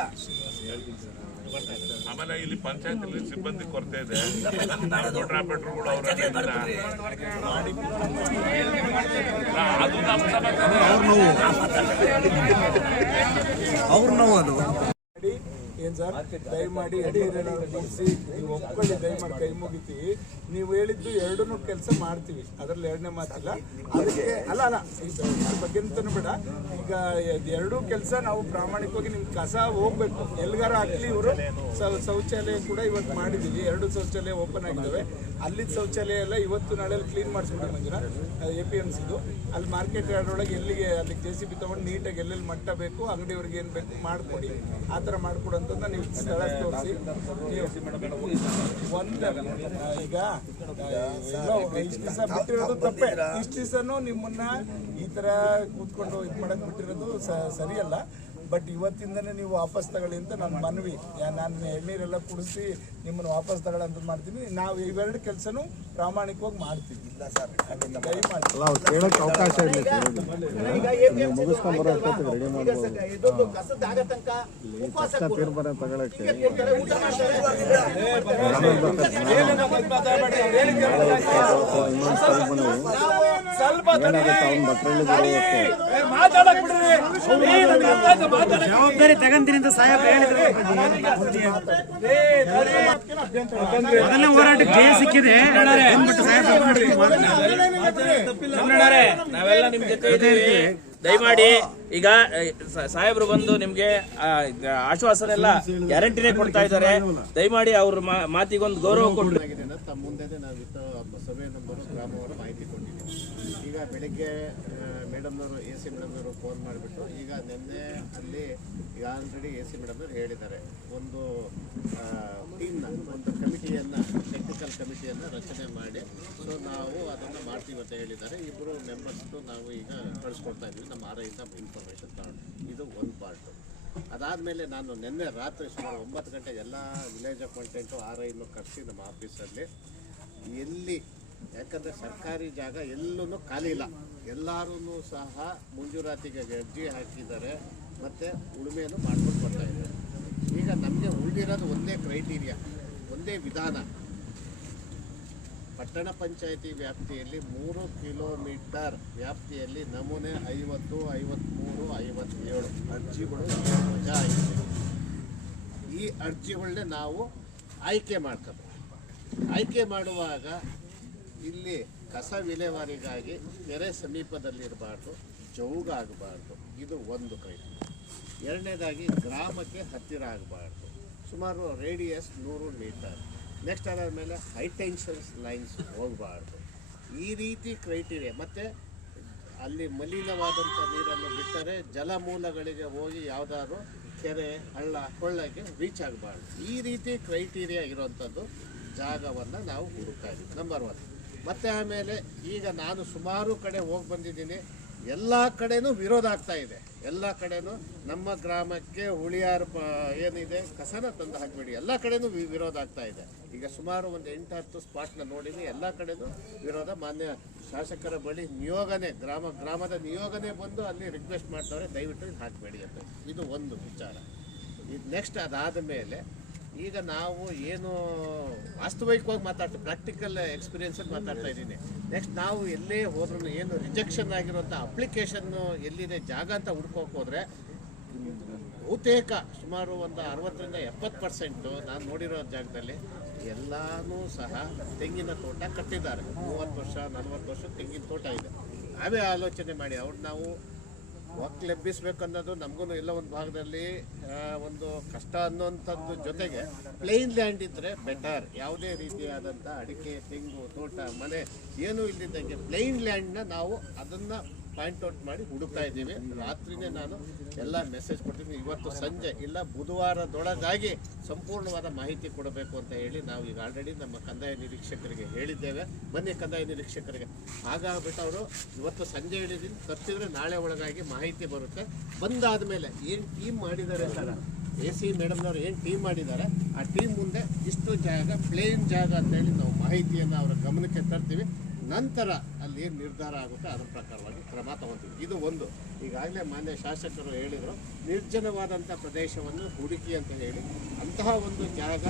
ಆಮೇಲೆ ಇಲ್ಲಿ ಪಂಚಾಯತ್ ಸಿಬ್ಬಂದಿ ಕೊರತೆ ಇದೆ. ಕಾಂಟ್ರಾಕ್ಟರ್ಗಳು ಅದು ನಮ್ಮ ಅವ್ರ ನೋವು ಅದು. ಏನ್ ಸರ್, ದಯಮಾಡಿ ಮುಗಿಸಿ ನೀವು ಒಪ್ಕೊಳ್ಳಿ, ದಯಮಾಡಿ ಕೈ ಮುಗಿತೀವಿ. ನೀವು ಹೇಳಿದ್ದು ಎರಡನ್ನೂ ಕೆಲಸ ಮಾಡ್ತೀವಿ, ಅದರಲ್ಲಿ ಎರಡನೇ ಮಾತಿಲ್ಲ. ಅದಕ್ಕೆ ಅಲ್ಲ ಇದ್ರ ಬಗ್ಗೆ ಅಂತನೂ ಬೇಡ. ಈಗ ಎರಡೂ ಕೆಲಸ ನಾವು ಪ್ರಾಮಾಣಿಕವಾಗಿ ನಿಮ್ಗೆ ಕಸ ಹೋಗ್ಬೇಕು, ಎಲ್ಗಾರ ಹಾಕ್ಲಿ. ಇವರು ಶೌಚಾಲಯ ಕೂಡ ಇವತ್ತು ಮಾಡಿದ್ದೀವಿ, 2 ಶೌಚಾಲಯ ಓಪನ್ ಆಗಿದ್ದಾವೆ. ಅಲ್ಲಿದ್ದ ಶೌಚಾಲಯ ಎಲ್ಲ ಇವತ್ತು ನಾಳೆ ಕ್ಲೀನ್ ಮಾಡಿಸ್ಬಿಡಿ ಮಂಜುನ, APMCದು. ಅಲ್ಲಿ ಮಾರ್ಕೆಟ್ ಯಾರ್ಡ್ ಒಳಗೆ ಎಲ್ಲಿಗೆ ಅಲ್ಲಿಗೆ JCB ತೊಗೊಂಡು ನೀಟಾಗಿ ಎಲ್ಲೆಲ್ಲಿ ಮಟ್ಟ ಬೇಕು, ಅಂಗಡಿಯವ್ರಿಗೆ ಏನು ಬೇಕು ಮಾಡಿಕೊಡಿ. ಆ ಥರ ಮಾಡಿಕೊಡಂತ ನೀವು ಸ್ಥಳ ತೋರಿಸಿ. ಈಗ ಇಷ್ಟು ದಿವಸ ಬಿಟ್ಟಿರೋದು ತಪ್ಪೆ. ಇಷ್ಟು ದಿವಸನೂ ನಿಮ್ಮನ್ನ ಈ ತರ ಕೂತ್ಕೊಂಡು ಇದು ಮಾಡಕ್ ಬಿಟ್ಟಿರೋದು ಸರಿಯಲ್ಲ. ಬಟ್ ಇವತ್ತಿಂದನೇ ನೀವು ವಾಪಸ್ ತಗೊಳ್ಳಿ ಅಂತ ನನ್ನ ಮನವಿ. ನಾನು ಎಳ್ನೀರೆಲ್ಲ ಕುಡಿಸಿ ನಿಮ್ಮನ್ನು ವಾಪಸ್ ತಗೊಳ್ಳಂತ ಮಾಡ್ತೀನಿ. ನಾವು ಇವೆರಡು ಕೆಲಸನೂ ಪ್ರಾಮಾಣಿಕವಾಗಿ ಮಾಡ್ತೀವಿ. ಇಲ್ಲ ಸರ್, ದಯಮಾಡಿ ಕೇಳಕ್ಕೆ ಅವಕಾಶ ಇಲ್ಲ. ಮುಗಿಸ್ಕೊಂಡ್ಬರೋ ಇದೊಂದು ಕಸದ ಆಗ ತನಕ ಉಪವಾಸ ತೀರ್ಮಾನ ತಗೊಳಕ್ಕೆ ಜವಾಬ್ದಾರಿ ತಗಂತೀನಿ ಅಂತ ಸಾಹೇಬ್ ಹೇಳಿದ್ರು. ಮೊದಲನೇ ಹೋರಾಟ ಜಯ ಸಿಕ್ಕಿದೆ. ನಾವೆಲ್ಲ ನಿಮ್ ಜೊತೆ ಇದ್ದೀವಿ. ದಯಮಾಡಿ ಈಗ ಸಾಹೇಬ್ರು ಬಂದು ನಿಮ್ಗೆ ಆಶ್ವಾಸನೆ ಎಲ್ಲ ಗ್ಯಾರಂಟಿನೇ ಕೊಡ್ತಾ ಇದ್ದಾರೆ. ದಯಮಾಡಿ ಅವ್ರ ಮಾತಿಗೊಂದು ಗೌರವ ಕೊಡ್ರಿ. ತಮ್ಮ ಮುಂದೆ ನಾವಿತ್ತು ಸಭೆ ನಂಬರು ಗ್ರಾಮವರು ಮಾಹಿತಿ ಕೊಟ್ಟಿದ್ದೀವಿ. ಈಗ ಬೆಳಿಗ್ಗೆ ಮೇಡಮ್ನವರು AC ಮೇಡಮ್ನವರು ಫೋನ್ ಮಾಡಿಬಿಟ್ಟು, ಈಗ ನಿನ್ನೆ ಅಲ್ಲಿ ಈಗ ಆಲ್ರೆಡಿ AC ಮೇಡಮ್ನವರು ಹೇಳಿದ್ದಾರೆ, ಒಂದು ಟೀಮ್ನ, ಒಂದು ಕಮಿಟಿಯನ್ನು, ಟೆಕ್ನಿಕಲ್ ಕಮಿಟಿಯನ್ನು ರಚನೆ ಮಾಡಿ, ಸೊ ನಾವು ಅದನ್ನು ಮಾಡ್ತೀವಿ ಅಂತ ಹೇಳಿದ್ದಾರೆ. 2 ಮೆಂಬರ್ಸ್ದು ನಾವು ಈಗ ಕಳಿಸ್ಕೊಡ್ತಾ ಇದ್ದೀವಿ ನಮ್ಮ RIಯಿಂದ ಇನ್ಫಾರ್ಮೇಷನ್ ತಗೊಂಡು. ಇದು ಒಂದು ಪಾರ್ಟು. ಅದಾದಮೇಲೆ ನಾನು ನಿನ್ನೆ ರಾತ್ರಿ ಸುಮಾರು 9 ಗಂಟೆಗೆ ಎಲ್ಲ ವಿಲೇಜ್ ಅಕೌಂಟೆಂಟು RIನ್ನು ಕರೆಸಿ ನಮ್ಮ ಆಫೀಸಲ್ಲಿ ಎಲ್ಲಿ, ಯಾಕಂದರೆ ಸರ್ಕಾರಿ ಜಾಗ ಎಲ್ಲೂ ಖಾಲಿ ಇಲ್ಲ, ಎಲ್ಲರೂ ಸಹ ಮಂಜೂರಾತಿಗೆ ಅರ್ಜಿ ಹಾಕಿದ್ದಾರೆ ಮತ್ತು ಉಳುಮೆಯನ್ನು ಮಾಡ್ಕೊಂಡು ಬರ್ತಾ ಇದ್ದಾರೆ. ಈಗ ನಮಗೆ ಉಳಿದಿರೋದು ಒಂದೇ ಕ್ರೈಟೀರಿಯಾ, ಒಂದೇ ವಿಧಾನ. ಪಟ್ಟಣ ಪಂಚಾಯಿತಿ ವ್ಯಾಪ್ತಿಯಲ್ಲಿ 3 ಕಿಲೋಮೀಟರ್ ವ್ಯಾಪ್ತಿಯಲ್ಲಿ ನಮೂನೆ 50, 53, 57 ಅರ್ಜಿಗಳು ವಜಾ ಆಗಿದೆ. ಈ ಅರ್ಜಿಗಳನ್ನೇ ನಾವು ಆಯ್ಕೆ ಮಾಡ್ಕೋಬೇಕು. ಆಯ್ಕೆ ಮಾಡುವಾಗ ಇಲ್ಲಿ ಕಸ ವಿಲೇವಾರಿಗಾಗಿ ಕೆರೆ ಸಮೀಪದಲ್ಲಿರಬಾರ್ದು, ಜೌಗಾಗಬಾರ್ದು. ಇದು ಒಂದು ಕ್ರೈಟೀರಿಯಾ. ಎರಡನೇದಾಗಿ ಗ್ರಾಮಕ್ಕೆ ಹತ್ತಿರ ಆಗಬಾರ್ದು, ಸುಮಾರು ರೇಡಿಯಸ್ 100 ಮೀಟರ್. ನೆಕ್ಸ್ಟ್ ಅದಾದಮೇಲೆ ಹೈಟೆನ್ಷನ್ಸ್ ಲೈನ್ಸ್ ಹೋಗಬಾರ್ದು. ಈ ರೀತಿ ಕ್ರೈಟೀರಿಯಾ. ಮತ್ತು ಅಲ್ಲಿ ಮಲಿನವಾದಂಥ ನೀರನ್ನು ಬಿಟ್ಟರೆ ಜಲಮೂಲಗಳಿಗೆ ಹೋಗಿ ಯಾವುದಾದ್ರು ಕೆರೆ ಹಳ್ಳ ಕೊಳ್ಳಕ್ಕೆ ರೀಚ್ ಆಗಬಾರ್ದು. ಈ ರೀತಿ ಕ್ರೈಟೀರಿಯಾ ಇರೋವಂಥದ್ದು ಜಾಗವನ್ನು ನಾವು ಹುಡುಕ್ತಾ ಇದ್ದೀವಿ, ನಂಬರ್ 1. ಮತ್ತು ಆಮೇಲೆ ಈಗ ನಾನು ಸುಮಾರು ಕಡೆ ಹೋಗಿ ಬಂದಿದ್ದೀನಿ, ಎಲ್ಲ ಕಡೆನೂ ವಿರೋಧ ಆಗ್ತಾ ಇದೆ. ಎಲ್ಲ ಕಡೆನೂ ನಮ್ಮ ಗ್ರಾಮಕ್ಕೆ ಹುಳಿಯಾರು ಏನಿದೆ ಕಸನ ತಂದು ಹಾಕಬೇಡಿ, ಎಲ್ಲ ಕಡೆನೂ ವಿರೋಧ ಆಗ್ತಾ ಇದೆ. ಈಗ ಸುಮಾರು ಒಂದು 8-10 ಸ್ಪಾಟ್ನ ನೋಡಿದ್ದೀನಿ, ಎಲ್ಲ ಕಡೆನೂ ವಿರೋಧ. ಮಾನ್ಯ ಶಾಸಕರ ಬಳಿ ನಿಯೋಗನೆ ಗ್ರಾಮದ ನಿಯೋಗನೆ ಬಂದು ಅಲ್ಲಿ ರಿಕ್ವೆಸ್ಟ್ ಮಾಡ್ತಾರೆ, ದಯವಿಟ್ಟು ಇದು ಹಾಕಬೇಡಿ ಅಂತ. ಇದು ಒಂದು ವಿಚಾರ. ಇದು ನೆಕ್ಸ್ಟ್ ಅದಾದ ಮೇಲೆ ಈಗ ನಾವು ಏನು ವಾಸ್ತವಿಕವಾಗಿ ಮಾತಾಡ್ತೀವಿ, ಪ್ರಾಕ್ಟಿಕಲ್ ಎಕ್ಸ್ಪೀರಿಯನ್ಸಲ್ಲಿ ಮಾತಾಡ್ತಾ ಇದ್ದೀನಿ. ನೆಕ್ಸ್ಟ್ ನಾವು ಎಲ್ಲೇ ಹೋದ್ರೂ ಏನು ರಿಜೆಕ್ಷನ್ ಆಗಿರೋಂಥ ಅಪ್ಲಿಕೇಶನ್ನು ಎಲ್ಲಿದೆ ಜಾಗ ಅಂತ ಹುಡ್ಕೋಕೆ ಹೋದರೆ ಬಹುತೇಕ ಸುಮಾರು ಒಂದು 60-70% ನಾನು ನೋಡಿರೋ ಜಾಗದಲ್ಲಿ ಎಲ್ಲನೂ ಸಹ ತೆಂಗಿನ ತೋಟ ಕಟ್ಟಿದ್ದಾರೆ. 30 ವರ್ಷ 40 ವರ್ಷ ತೆಂಗಿನ ತೋಟ ಇದೆ. ನಾವೇ ಆಲೋಚನೆ ಮಾಡಿ ಅವ್ರು ನಾವು ಒಕ್ಕಲೆಬ್ಬಿಸ್ಬೇಕು ಅನ್ನೋದು ನಮಗೂ ಎಲ್ಲ ಒಂದು ಭಾಗದಲ್ಲಿ ಒಂದು ಕಷ್ಟ ಅನ್ನೋಂಥದ್ದು. ಜೊತೆಗೆ ಪ್ಲೇನ್ ಲ್ಯಾಂಡ್ ಇದ್ದರೆ ಬೆಟರ್. ಯಾವುದೇ ರೀತಿಯಾದಂಥ ಅಡಿಕೆ, ತೆಂಗು ತೋಟ, ಮನೆ ಏನೂ ಇಲ್ಲಿದ್ದಂಗೆ ಪ್ಲೇನ್ ಲ್ಯಾಂಡ್ನ ನಾವು ಅದನ್ನು ಪಾಯಿಂಟ್ಔಟ್ ಮಾಡಿ ಹುಡುಕ್ತಾ ಇದ್ದೀವಿ. ರಾತ್ರಿನೇ ನಾನು ಎಲ್ಲ ಮೆಸೇಜ್ ಕೊಡ್ತೀನಿ. ಇವತ್ತು ಸಂಜೆ ಇಲ್ಲ ಬುಧವಾರದೊಳಗಾಗಿ ಸಂಪೂರ್ಣವಾದ ಮಾಹಿತಿ ಕೊಡಬೇಕು ಅಂತ ಹೇಳಿ ನಾವು ಈಗ ಆಲ್ರೆಡಿ ನಮ್ಮ ಕಂದಾಯ ನಿರೀಕ್ಷಕರಿಗೆ ಹೇಳಿದ್ದೇವೆ. ಬನ್ನಿ ಕಂದಾಯ ನಿರೀಕ್ಷಕರಿಗೆ ಹಾಗಾಗ್ಬಿಟ್ಟು ಅವರು ಇವತ್ತು ಸಂಜೆ ಹೇಳಿದ್ದೀನಿ, ತಪ್ಪಿದ್ರೆ ನಾಳೆ ಒಳಗಾಗಿ ಮಾಹಿತಿ ಬರುತ್ತೆ. ಬಂದಾದ ಮೇಲೆ ಏನು ಟೀಮ್ ಮಾಡಿದ್ದಾರೆ ಸರ್, AC ಮೇಡಮ್ನವ್ರು ಏನು ಟೀಮ್ ಮಾಡಿದ್ದಾರೆ, ಆ ಟೀಮ್ ಮುಂದೆ ಇಷ್ಟು ಜಾಗ ಪ್ಲೇನ್ ಜಾಗ ಅಂತೇಳಿ ನಾವು ಮಾಹಿತಿಯನ್ನು ಅವರ ಗಮನಕ್ಕೆ ತರ್ತೀವಿ. ನಂತರ ಅಲ್ಲಿ ಏನು ನಿರ್ಧಾರ ಆಗುತ್ತೆ ಅದರ ಪ್ರಕಾರವಾಗಿ ಕ್ರಮ ತಗೊಳ್ತೀವಿ. ಇದು ಒಂದು. ಈಗಾಗಲೇ ಮಾನ್ಯ ಶಾಸಕರು ಹೇಳಿದರು, ನಿರ್ಜನವಾದಂಥ ಪ್ರದೇಶವನ್ನು ಹುಡುಕಿ ಅಂತ ಹೇಳಿ. ಅಂತಹ ಒಂದು ಜಾಗ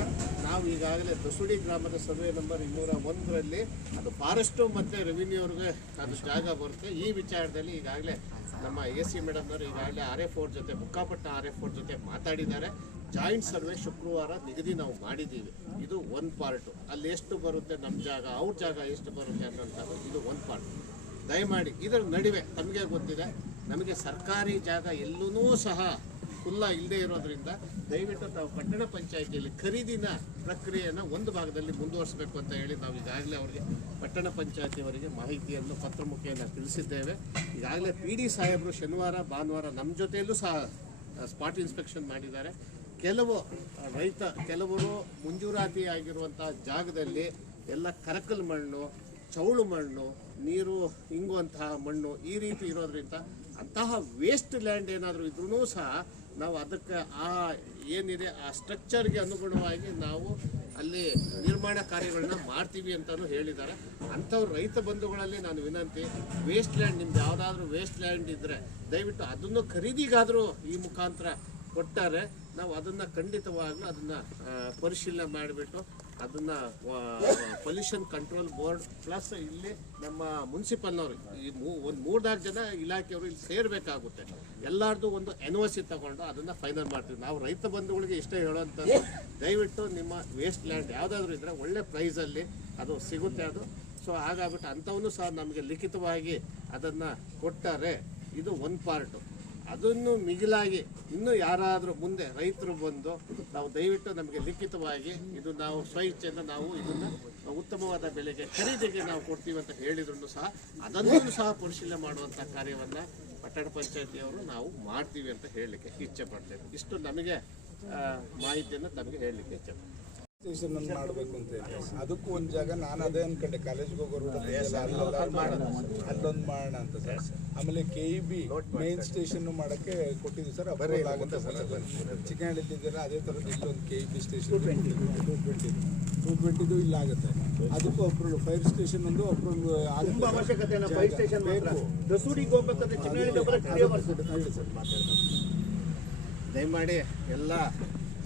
ನಾವು ಈಗಾಗಲೇ ದಸುಡಿ ಗ್ರಾಮದ ಸರ್ವೆ ನಂಬರ್ 201ರಲ್ಲಿ ಅದು ಫಾರೆಸ್ಟು ಮತ್ತು ರೆವಿನ್ಯೂವ್ರಿಗೆ ಅದು ಜಾಗ ಬರುತ್ತೆ. ಈ ವಿಚಾರದಲ್ಲಿ ಈಗಾಗಲೇ ನಮ್ಮ AC ಮೇಡಮ್ನವರು ಈಗಾಗಲೇ RF4 ಜೊತೆ ಬುಕ್ಕಾಪಟ್ಟಣ RF4 ಜೊತೆ ಮಾತಾಡಿದ್ದಾರೆ. ಜಾಯಿಂಟ್ ಸರ್ವೆ ಶುಕ್ರವಾರ ನಿಗದಿ ನಾವು ಮಾಡಿದ್ದೀವಿ. ಇದು ಒಂದು ಪಾರ್ಟು. ಅಲ್ಲಿ ಎಷ್ಟು ಬರುತ್ತೆ ನಮ್ಮ ಜಾಗ, ಅವ್ರ ಜಾಗ ಎಷ್ಟು ಬರುತ್ತೆ ಅನ್ನೋಂಥದ್ದು ಇದು ಒಂದು ಪಾರ್ಟ್. ದಯಮಾಡಿ ಇದರ ನಡುವೆ ತಮಗೆ ಗೊತ್ತಿದೆ, ನಮಗೆ ಸರ್ಕಾರಿ ಜಾಗ ಎಲ್ಲೂ ಸಹ ಖುಲ್ಲ ಇಲ್ಲದೆ ಇರೋದ್ರಿಂದ ದಯವಿಟ್ಟು ತಾವು ಪಟ್ಟಣ ಪಂಚಾಯಿತಿಯಲ್ಲಿ ಖರೀದಿನ ಪ್ರಕ್ರಿಯೆಯನ್ನು ಒಂದು ಭಾಗದಲ್ಲಿ ಮುಂದುವರಿಸಬೇಕು ಅಂತ ಹೇಳಿ ನಾವು ಈಗಾಗಲೇ ಅವರಿಗೆ ಪಟ್ಟಣ ಪಂಚಾಯಿತಿಯವರಿಗೆ ಮಾಹಿತಿಯನ್ನು ಪತ್ರ ಮುಖೇನ ತಿಳಿಸಿದ್ದೇವೆ. ಈಗಾಗಲೇ PD ಸಾಹೇಬರು ಶನಿವಾರ ಭಾನುವಾರ ನಮ್ಮ ಜೊತೆಯಲ್ಲೂ ಸಹ ಸ್ಪಾಟ್ ಇನ್ಸ್ಪೆಕ್ಷನ್ ಮಾಡಿದ್ದಾರೆ. ಕೆಲವರು ಮಂಜೂರಾತಿ ಆಗಿರುವಂಥ ಜಾಗದಲ್ಲಿ ಎಲ್ಲ ಕರಕಲ್ ಮಣ್ಣು, ಚೌಳು ಮಣ್ಣು, ನೀರು ಇಂಗುವಂತಹ ಮಣ್ಣು ಈ ರೀತಿ ಇರೋದ್ರಿಂದ ಅಂತಹ ವೇಸ್ಟ್ ಲ್ಯಾಂಡ್ ಏನಾದರೂ ಇದ್ರೂ ಸಹ ನಾವು ಅದಕ್ಕೆ ಏನಿದೆ ಆ ಸ್ಟ್ರಕ್ಚರ್ಗೆ ಅನುಗುಣವಾಗಿ ನಾವು ಅಲ್ಲಿ ನಿರ್ಮಾಣ ಕಾರ್ಯಗಳನ್ನ ಮಾಡ್ತೀವಿ ಅಂತಲೂ ಹೇಳಿದ್ದಾರೆ. ಅಂಥವ್ರು ರೈತ ಬಂಧುಗಳಲ್ಲಿ ನಾನು ವಿನಂತಿ, ವೇಸ್ಟ್ ಲ್ಯಾಂಡ್ ನಿಮ್ದು ಯಾವುದಾದ್ರೂ ವೇಸ್ಟ್ ಲ್ಯಾಂಡ್ ಇದ್ದರೆ ದಯವಿಟ್ಟು ಅದನ್ನು ಖರೀದಿಗಾದರೂ ಈ ಮುಖಾಂತರ ಕೊಟ್ಟಾರೆ ನಾವು ಅದನ್ನು ಖಂಡಿತವಾಗ್ಲೂ ಅದನ್ನು ಪರಿಶೀಲನೆ ಮಾಡಿಬಿಟ್ಟು ಅದನ್ನು ಪೊಲ್ಯೂಷನ್ ಕಂಟ್ರೋಲ್ ಬೋರ್ಡ್ ಪ್ಲಸ್ ಇಲ್ಲಿ ನಮ್ಮ ಮುನ್ಸಿಪಲ್ನವರು ಈ ಒಂದು 3-4 ಜನ ಇಲಾಖೆಯವರು ಇಲ್ಲಿ ಸೇರಬೇಕಾಗುತ್ತೆ. ಎಲ್ಲರದು ಒಂದು NOC ತಗೊಂಡು ಅದನ್ನು ಫೈನಲ್ ಮಾಡ್ತೀವಿ. ನಾವು ರೈತ ಬಂಧುಗಳಿಗೆ ಇಷ್ಟ ಹೇಳೋವಂಥದ್ದು, ದಯವಿಟ್ಟು ನಿಮ್ಮ ವೇಸ್ಟ್ ಲ್ಯಾಂಡ್ ಯಾವುದಾದ್ರೂ ಇದ್ದರೆ ಒಳ್ಳೆ ಪ್ರೈಸಲ್ಲಿ ಅದು ಸಿಗುತ್ತೆ ಅದು. ಸೊ ಹಾಗಾಗ್ಬಿಟ್ಟು ಅಂಥವನ್ನೂ ಸಹ ನಮಗೆ ಲಿಖಿತವಾಗಿ ಅದನ್ನು ಕೊಟ್ಟಾರೆ. ಇದು ಒಂದು ಪಾರ್ಟು. ಅದನ್ನು ಮಿಗಿಲಾಗಿ ಇನ್ನೂ ಯಾರಾದರೂ ಮುಂದೆ ರೈತರು ಬಂದು ನಾವು ದಯವಿಟ್ಟು ನಮಗೆ ಲಿಖಿತವಾಗಿ ಇದು ನಾವು ಸ್ವಇಚ್ಛೆಯಿಂದ ನಾವು ಇದನ್ನು ಉತ್ತಮವಾದ ಬೆಲೆಗೆ ಖರೀದಿಗೆ ನಾವು ಕೊಡ್ತೀವಿ ಅಂತ ಹೇಳಿದ್ರು ಸಹ ಅದನ್ನು ಸಹ ಪರಿಶೀಲನೆ ಮಾಡುವಂಥ ಕಾರ್ಯವನ್ನು ಪಟ್ಟಣ ಪಂಚಾಯತಿಯವರು ನಾವು ಮಾಡ್ತೀವಿ ಅಂತ ಹೇಳಲಿಕ್ಕೆ ಇಚ್ಛೆ ಪಡ್ತೇವೆ. ಇಷ್ಟು ನಮಗೆ ಮಾಹಿತಿಯನ್ನು ನಮಗೆ ಹೇಳಲಿಕ್ಕೆ ಇಚ್ಛೆ ಪಡ್ತೇವೆ. ಸ್ಟೇಷನ್ ಅನ್ನು ಮಾಡಬೇಕು ಅಂತ ಹೇಳಿ ಅದಕ್ಕೂ ಒಂದು ಜಾಗ ನಾನು ಅದೇ ಅನ್ಕೊಂಡೆ, ಕಾಲೇಜ್ಗೆ ಹೋಗೋರು ಅಲ್ಲೊಂದು ಮಾಡೋಣ ಅಂತ ಸರ್. ಆಮೇಲೆ KEB ಮೇನ್ ಸ್ಟೇಷನ್ ಮಾಡೋಕ್ಕೆ ಕೊಟ್ಟಿದ್ವಿ ಸರ್, ಅಪ್ರೂವಲ್ ಆಗುತ್ತೆ ಸರ್. ಚಿಕ್ಕಹಳ್ಳಿ ಇದ್ದಿದ್ದೀರ ಅದೇ ಥರದ್ದು ಇಲ್ಲೊಂದು KEB ಸ್ಟೇಷನ್ 220 ಇಲ್ಲಾಗುತ್ತೆ. ಅದಕ್ಕೂ ಅಪ್ರೂವಲ್. ಫೈರ್ ಸ್ಟೇಷನ್ ಒಂದು ಅಪ್ರೂವಲ್ ಆಗುತ್ತೆ. ಅವಶ್ಯಕತೆ ಫೈರ್ ಸ್ಟೇಷನ್ ಬೇಕು. ದಸೂಡಿಗೆ ಹೋಗ್ಬೇಕಂದ್ರೆ ಚಿಕ್ಕಹಳ್ಳಿ ಸರ್ ಮಾತಾಡ್ತಾರೆ. ದಯಮಾಡಿ ಎಲ್ಲ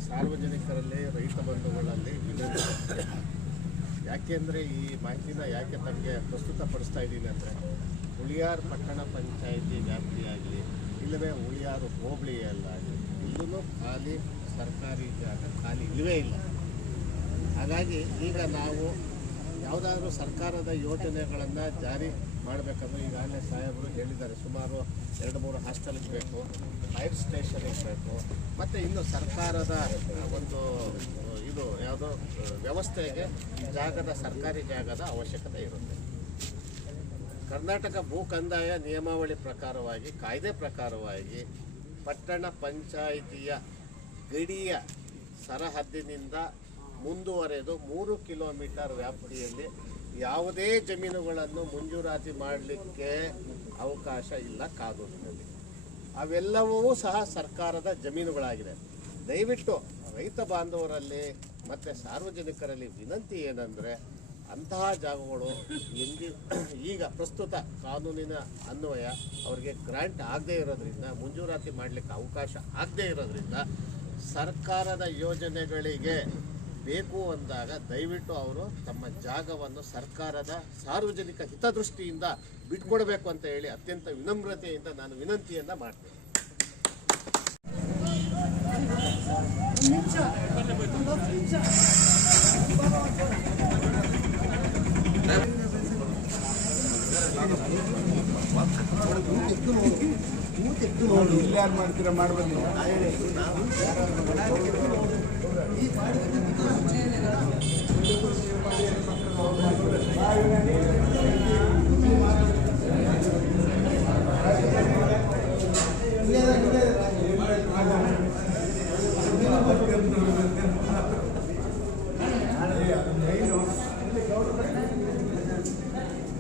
ಸಾರ್ವಜನಿಕರಲ್ಲಿ ರೈತ ಬಂಧುಗಳಲ್ಲಿ ವಿನಂತಿ, ಯಾಕೆಂದರೆ ಈ ಮಾಹಿತಿನ ಯಾಕೆ ತಮಗೆ ಪ್ರಸ್ತುತಪಡಿಸ್ತಾ ಇದ್ದೀನಿ ಅಂದರೆ ಹುಳಿಯಾರು ಪಟ್ಟಣ ಪಂಚಾಯಿತಿ ವ್ಯಾಪ್ತಿಯಾಗಲಿ ಇಲ್ಲವೇ ಹುಳಿಯಾರು ಹೋಬಳಿಯಲ್ಲಾಗಲಿ ಇಲ್ಲೂ ಖಾಲಿ ಸರ್ಕಾರಿ ಜಾಗ ಖಾಲಿ ಇಲ್ಲವೇ ಇಲ್ಲ. ಹಾಗಾಗಿ ಈಗ ನಾವು ಯಾವುದಾದ್ರೂ ಸರ್ಕಾರದ ಯೋಜನೆಗಳನ್ನು ಜಾರಿ ಮಾಡಬೇಕಂದ್ರೆ ಈಗಾಗಲೇ ಸಾಹೇಬರು ಹೇಳಿದ್ದಾರೆ, ಸುಮಾರು 2-3 ಹಾಸ್ಟೆಲ್ಗೆ ಬೇಕು, ಫೈರ್ ಸ್ಟೇಷನಿಗೆ ಬೇಕು, ಮತ್ತು ಇನ್ನು ಸರ್ಕಾರದ ಒಂದು ಇದು ಯಾವುದೋ ವ್ಯವಸ್ಥೆಗೆ ಸರ್ಕಾರಿ ಜಾಗದ ಅವಶ್ಯಕತೆ ಇರುತ್ತೆ. ಕರ್ನಾಟಕ ಭೂ ಕಂದಾಯ ನಿಯಮಾವಳಿ ಪ್ರಕಾರವಾಗಿ, ಕಾಯ್ದೆ ಪ್ರಕಾರವಾಗಿ ಪಟ್ಟಣ ಪಂಚಾಯಿತಿಯ ಗಡಿಯ ಸರಹದ್ದಿನಿಂದ ಮುಂದುವರೆದು 3 ಕಿಲೋಮೀಟರ್ ವ್ಯಾಪ್ತಿಯಲ್ಲಿ ಯಾವುದೇ ಜಮೀನುಗಳನ್ನು ಮಂಜೂರಾತಿ ಮಾಡಲಿಕ್ಕೆ ಅವಕಾಶ ಇಲ್ಲ ಕಾನೂನಿನಲ್ಲಿ. ಅವೆಲ್ಲವೂ ಸಹ ಸರ್ಕಾರದ ಜಮೀನುಗಳಾಗಿದೆ. ದಯವಿಟ್ಟು ರೈತ ಬಾಂಧವರಲ್ಲಿ ಮತ್ತು ಸಾರ್ವಜನಿಕರಲ್ಲಿ ವಿನಂತಿ ಏನಂದರೆ, ಅಂತಹ ಜಾಗಗಳು ಈಗ ಪ್ರಸ್ತುತ ಕಾನೂನಿನ ಅನ್ವಯ ಅವರಿಗೆ ಗ್ರಾಂಟ್ ಆಗದೇ ಇರೋದ್ರಿಂದ, ಮಂಜೂರಾತಿ ಮಾಡಲಿಕ್ಕೆ ಅವಕಾಶ ಆಗದೇ ಇರೋದ್ರಿಂದ ಸರ್ಕಾರದ ಯೋಜನೆಗಳಿಗೆ ಬೇಕು ಅಂದಾಗ ದಯವಿಟ್ಟು ಅವರು ತಮ್ಮ ಜಾಗವನ್ನು ಸರ್ಕಾರದ ಸಾರ್ವಜನಿಕ ಹಿತದೃಷ್ಟಿಯಿಂದ ಬಿಟ್ಕೊಡ್ಬೇಕು ಅಂತ ಹೇಳಿ ಅತ್ಯಂತ ವಿನಮ್ರತೆಯಿಂದ ನಾನು ವಿನಂತಿಯನ್ನು ಮಾಡ್ತೇನೆ. ಇಲ್ಲಿ ಯಾರು ಮಾಡ್ತೀರಾ ಮಾಡಬನ್ನಿ.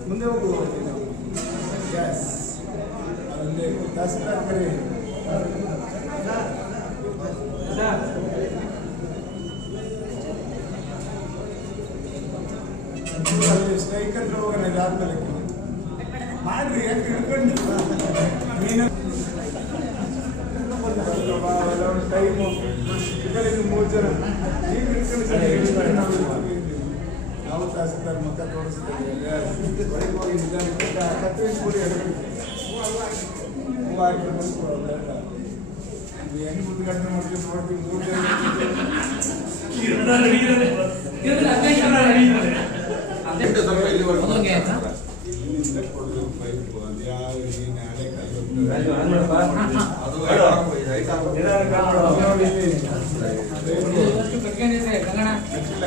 ಮುಂದೆ ಹೋಗು. ಗ್ಯಾಸ್ ಅಲ್ಲಿ ತಹಸೀಲ್ದಾರ್ ಅಲ್ಲಿ ಸ್ಟ್ರೈಕರ್ ಹೋಗೋಣ. ಇದಾದ್ಮೇಲೆ ಮಾಡ್ರಿ, ಯಾಕೆ ಹಿಡ್ಕೊಂಡು ಮೀನು ಟೈಮು ಈ 3 ಜನ ಈಗ ಹಿಡ್ಕೊಂಡು ನಾವು ತಹಸೀಲ್ದಾರ್ ಮಕ್ಕ ತೋರಿಸ್ತೇವೆ. ಹೊರಗೆ ಹೋಗಿ ನಿಧಾನಕ್ಕೆ ಕತ್ತರಿಸ್ಬಿಡಿ, ಹೂವು ಹಾಕಿ ಹೆಂಗೆ ಉದ್ಘಾಟನೆ ಮಾಡ್ತೀವಿ ನೋಡ್ತೀವಿ. 3 ಜನ ಪೈಪು ಅದು ಯಾವ ಹಳೆ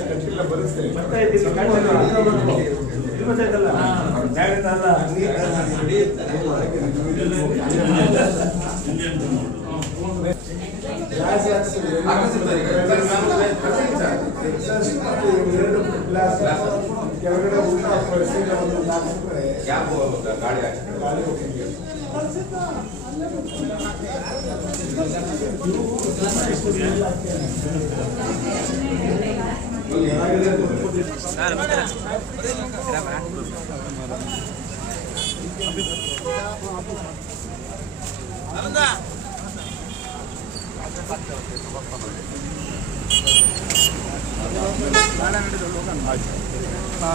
ಕಟ್ಟಿಲ್ಲ ಬರುತ್ತೆ. ಕೆಳಗಡೆ ಊಟ ಪರಿಸ್ಥಿತಿ ಒಂದು 4 ಗಾಡಿ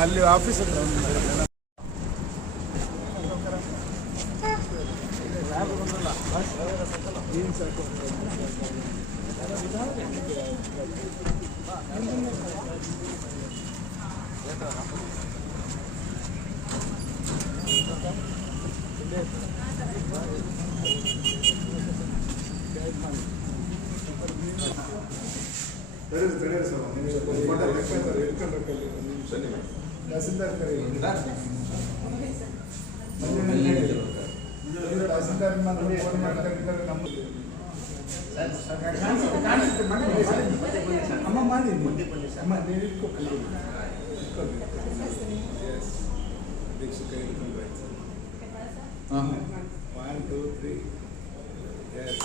ಅಲ್ಲಿ ಆಫೀಸ್ ಹತ್ರ ತಡೀರಿ ಸರ್, ತಹಸೀಲ್ದಾರ್ ಕರೆ ತಹಸೀಲ್ದಾರ್ ಮಾತ್ರ ಫೋನ್ ಮಾಡ್ತಾರೆ. ನಮ್ಮ ಅಮ್ಮ ಮಾಡಿ ಅಮ್ಮ ನೀವು ಇಟ್ಕೊಳ್ತೀವಿ. ಅಧ್ಯಕ್ಷ ಕೈ ಹಿಡ್ಕೊಂಡ್ರೆ 1 2 3 ಎಸ್